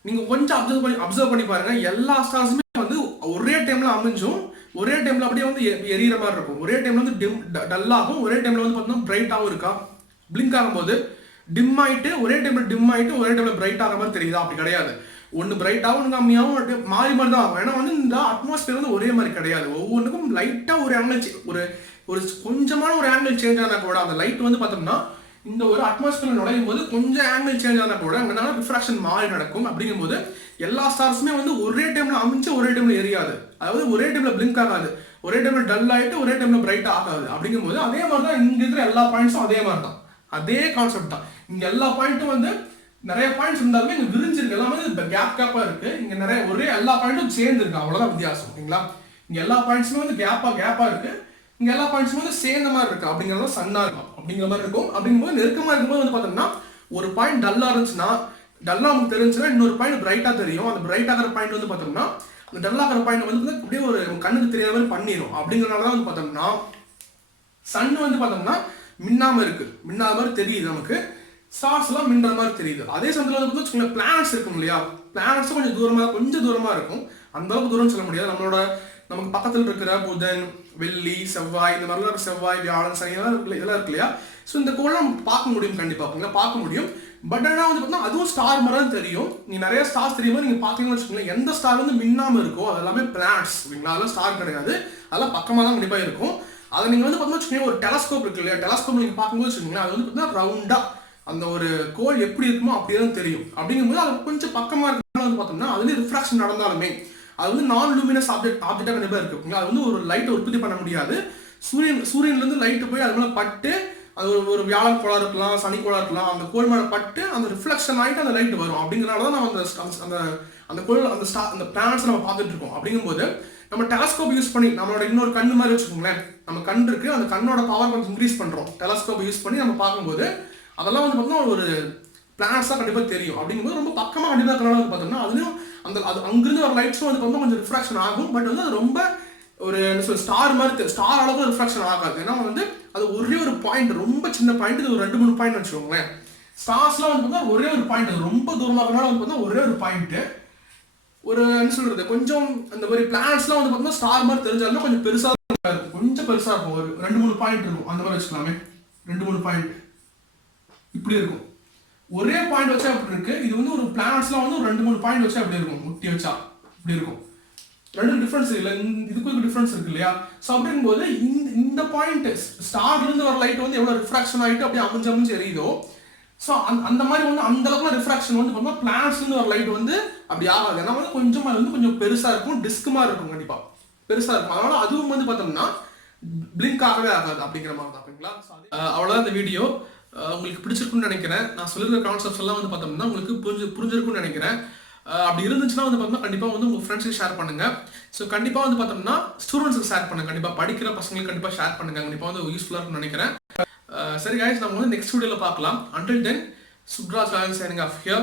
நீங்க கொஞ்சம் அப்சர்வ் பண்ணி பாருங்க, எல்லா ஸ்டார்ஸுமே வந்து ஒரே டைம்ல அமைஞ்சும் ஒரே டைம்ல அப்படியே வந்து எரியற மாதிரி இருக்கும். ஒரே டைம்ல வந்து டல்லாகும், ஒரே டைம்ல வந்து பார்த்தீங்கன்னா பிரைட்டாகவும் இருக்கா. பிளிங்க் ஆகும்போது டிம் ஆயிட்டு ஒரே டைம்ல டிம் ஆயிட்டு ஒரே டைம்ல பிரைட் ஆகிற மாதிரி தெரியுதா? அப்படி கிடையாது. ஒன்று பிரைட்டாகவும் ஒன்று கம்மியாகவும் மாறி மாதிரி தான் ஆகும். ஏன்னா வந்து இந்த அட்மாஸ்பியர் வந்து ஒரே மாதிரி கிடையாது. ஒவ்வொன்றுக்கும் லைட்டாக ஒரு ஆங்கிள் ஒரு கொஞ்சமான ஒரு ஆங்கிள் சேஞ்ச் ஆனால் கூட அந்த லைட் வந்து பார்த்தோம்னா இந்த ஒரு அட்மாஸ்பியர் நுழையும் போது கொஞ்சம் ஆங்கிள் சேஞ்ச் ஆனால் கூட அங்கே ரிஃப்ராக்ஷன் மாறி நடக்கும். அப்படிங்கும்போது எல்லா ஸ்டார்ஸுமே வந்து ஒரே டைம்ல அமைஞ்சு ஒரே டைம்ல எரியாது, அதாவது ஒரே டைம்ல பிளிங்க் ஆகாது, ஒரே டைம்ல டல் ஆகிட்டு ஒரே டைம்ல பிரைட் ஆகாது. அப்படிங்கும்போது அதே மாதிரி தான் இங்க இருக்கிற எல்லா பாயிண்ட்ஸும் அதே மாதிரி தான், அதே கான்செப்ட் தான். இங்க எல்லா பாயிண்ட்டும் வந்து நிறைய பாயிண்ட்ஸ் இருந்தாலுமே இங்க விரிஞ்சிருக்கு, எல்லாமே கேப்பா இருக்கு. இங்க நிறைய ஒரே எல்லா பாயிண்ட்டும் சேர்ந்து இருக்கு, அவ்வளவுதான் வித்தியாசம். ஓகேங்களா? இங்க எல்லா பாயிண்ட்ஸுமே வந்து கேப்பா இருக்கு, இங்க எல்லா பாயிண்ட்ஸுமே வந்து சேர்ந்த மாதிரி இருக்கு. அப்படிங்கிறத சன்னா இருக்கும் அப்படிங்கிற மாதிரி இருக்கும். அப்படிங்கும்போது நெருக்கமா இருக்கும்போது வந்து பார்த்தோம்னா ஒரு பாயிண்ட் டல்லா இருந்துச்சுன்னா, டல்லா நமக்கு தெரிஞ்சுன்னா இன்னொரு பாயிண்ட் பிரைட்டா தெரியும். அந்த பிரைட் ஆகிற பாயிண்ட் வந்து பார்த்தோம்னா அந்த டல் ஆகிற பாயிண்ட் வந்து அப்படியே ஒரு கண்ணுக்கு தெரியாத மாதிரி பண்ணிடும். அப்படிங்கிறனாலதான் வந்து பார்த்தோம்னா சன் வந்து பார்த்தோம்னா மின்னாம இருக்கு, மின்னாத மாதிரி தெரியுது நமக்கு, ஸ்டார்ஸ் எல்லாம் மின்ற மாதிரி தெரியுது. அதே சமயத்தில் வந்து பிளானட்ஸ் இருக்கும் இல்லையா? பிளானட்ஸும் கொஞ்சம் தூரமா இருக்கும். அந்த அளவுக்கு தூரம் சொல்ல முடியாது. நமக்கு பக்கத்தில் இருக்கிற புதன், வெள்ளி, செவ்வாய், இந்த மாதிரிலாம் செவ்வாய், வியாழன், சனி இதெல்லாம் இருக்கு இல்லையா? ஸோ இந்த கோளம் நம்ம பார்க்க முடியும், கண்டிப்பாக பார்க்க முடியும். பட் ஆனால் வந்து பார்த்தீங்கன்னா அதுவும் ஸ்டார் மாதிரி தான் தெரியும். நீ நிறைய ஸ்டார்ஸ் தெரியுமா நீங்க பார்த்தீங்கன்னு வச்சுக்கோங்களேன், எந்த ஸ்டார் வந்து மின்னாம இருக்கோ அது எல்லாமே பிளானட்ஸ். ஓகேங்களா? அதெல்லாம் ஸ்டார் கிடையாது, அதெல்லாம் பக்கமாக தான் கண்டிப்பாக இருக்கும். அதை நீங்க வந்து பார்த்தீங்கன்னா வச்சுக்கோங்க, ஒரு டெலஸ்கோப் இருக்கு இல்லையா? டெலஸ்கோப் நீங்க பார்க்கும்போது வச்சுக்கோங்களேன், அது வந்து பார்த்தீங்கன்னா ரவுண்டா அந்த ஒரு கோல் எப்படி இருக்குமோ அப்படியே தான் தெரியும். அப்படிங்கும்போது அது கொஞ்சம் பக்கமா இருக்கிறதுனால வந்து பார்த்தோம்னா அதுலேயே ரிஃப்ராக்ஷன் நடந்தாலுமே அது வந்து நான் லூமினஸ் ஆப்ஜெக்டாக கண்டிப்பாக இருக்கு. அது வந்து ஒரு லைட்டை உற்பத்தி பண்ண முடியாது. சூரியன்லேருந்து லைட்டு போய் அது மேலே பட்டு, அது ஒரு வியாழன் கோளா இருக்கலாம், சனி கோளா இருக்கலாம், அந்த கோள் மேலே பட்டு அந்த ரிஃப்ளெக்ஷன் ஆகிட்டு அந்த லைட் வரும். அப்படிங்கிறனால தான் நம்ம அந்த கோள் அந்த பிளானட்ஸ் நம்ம பார்த்துட்டு இருக்கோம். அப்படிங்கும்போது நம்ம டெலஸ்கோப் யூஸ் பண்ணி நம்மளோட இன்னொரு கண்ணு மாதிரி வச்சுக்கோங்களேன், நம்ம கண் இருக்கு, அந்த கண்ணோட பவர் கொஞ்சம் இன்க்ரீஸ் பண்றோம். டெலஸ்கோப் யூஸ் பண்ணி நம்ம பார்க்கும்போது அதெல்லாம் வந்து பார்த்தீங்கன்னா ஒரு பிளானட்ஸ் தான் கண்டிப்பாக தெரியும். அப்படிங்கும்போது ரொம்ப பக்கமாக கண்டிப்பாக இருக்கிறனால வந்து பார்த்தோம்னா அதுலயும் அது அங்கிருந்து வர லைட்ஸும் வந்து பார்த்தோம்னா கொஞ்சம் ரிஃப்ராக்ஷன் ஆகும். பட் வந்து அது ரொம்ப ஒரு ஸ்டார் மாதிரி ஸ்டார் அளவுக்கு ரிஃப்ராக்ஷன் ஆகாது. ஏன்னா வந்து அது ஒரே ஒரு பாயிண்ட், ரொம்ப சின்ன பாயிண்ட், இது ஒரு 2-3 பாயிண்ட் வச்சுக்கோங்களேன். ஸ்டார்ஸ்லாம் வந்து பார்த்தா ஒரே ஒரு பாயிண்ட், ரொம்ப தூரமாக இருக்கனால வந்து பார்த்தா ஒரே ஒரு பாயிண்ட், ஒரு என்ன சொல்றது கொஞ்சம் அந்த மாதிரி பிளானட்ஸ்லாம் வந்து பார்த்தீங்கன்னா ஸ்டார் மாதிரி தெரிஞ்சாலும் கொஞ்சம் பெருசாக இருக்கும், கொஞ்சம் பெருசாக இருக்கும், ஒரு 2-3 பாயிண்ட் இருக்கும். அந்த மாதிரி வச்சுக்கலாமே, 2-3 பாயிண்ட் இப்படி இருக்கும். ஒரே பாயிண்ட் வச்சா அப்படி இருக்கு. இது வந்து ஒரு பிளானட்ஸ்லாம் வந்து ஒரு 2-3 பாயிண்ட் வச்சா அப்படி இருக்கும், முட்டி வச்சா இப்படி இருக்கும். ரெண்டு டிஃபரன்ஸ் இல்லை, இதுக்கு டிஃபரன்ஸ் இருக்கு இல்லையா? ஸோ அப்படிங்கும்போது இந்த பாயிண்ட் ஸ்டார்ல இருந்து வர லைட் வந்து எவ்வளவு ரிஃப்ராக்ஷன் ஆகிட்டு அப்படியே அமைஞ்சு எரியுதோ, ஸோ அந்த மாதிரி வந்து அந்த அளவுக்கு ரிஃப்ராக்ஷன் வந்து பார்த்தோம்னா பிளானட்ஸ்ல இருந்து வர லைட் வந்து அப்படி ஆகாது. ஏன்னா வந்து கொஞ்சம் அது வந்து கொஞ்சம் பெருசா இருக்கும், டிஸ்க் மாதிரி இருக்கும், கண்டிப்பா பெருசா இருக்கும். அதனால அதுவும் வந்து பார்த்தோம்னா பிளிங்க் ஆகவே ஆகாது அப்படிங்கிற மாதிரி தான். ஓகேங்களா? அவ்வளோதான் இந்த வீடியோ. உங்களுக்கு பிடிச்சிருக்குன்னு நினைக்கிறேன். நான் சொல்லிருக்கிற கான்செப்ட்ஸ் எல்லாம் வந்து பார்த்தோம்னா உங்களுக்கு புரிஞ்சிருக்குன்னு நினைக்கிறேன். அப்படி இருந்துச்சுன்னா வந்து பார்த்தோம்னா கண்டிப்பாக வந்து உங்கள் ஃப்ரெண்ட்ஸுக்கு ஷேர் பண்ணுங்க. ஸோ கண்டிப்பாக வந்து பார்த்தோம்னா ஸ்டூடெண்ட்ஸுக்கு ஷேர் பண்ணுங்க, கண்டிப்பாக படிக்கிற பசங்களுக்கு கண்டிப்பாக ஷேர் பண்ணுங்க, கண்டிப்பாக வந்து யூஸ்ஃபுல்லாக இருக்கும்னு நினைக்கிறேன். சரி guys, நம்ம வந்து நெக்ஸ்ட் வீடியோவில் பார்க்கலாம். Until then, Subhraj signing off here.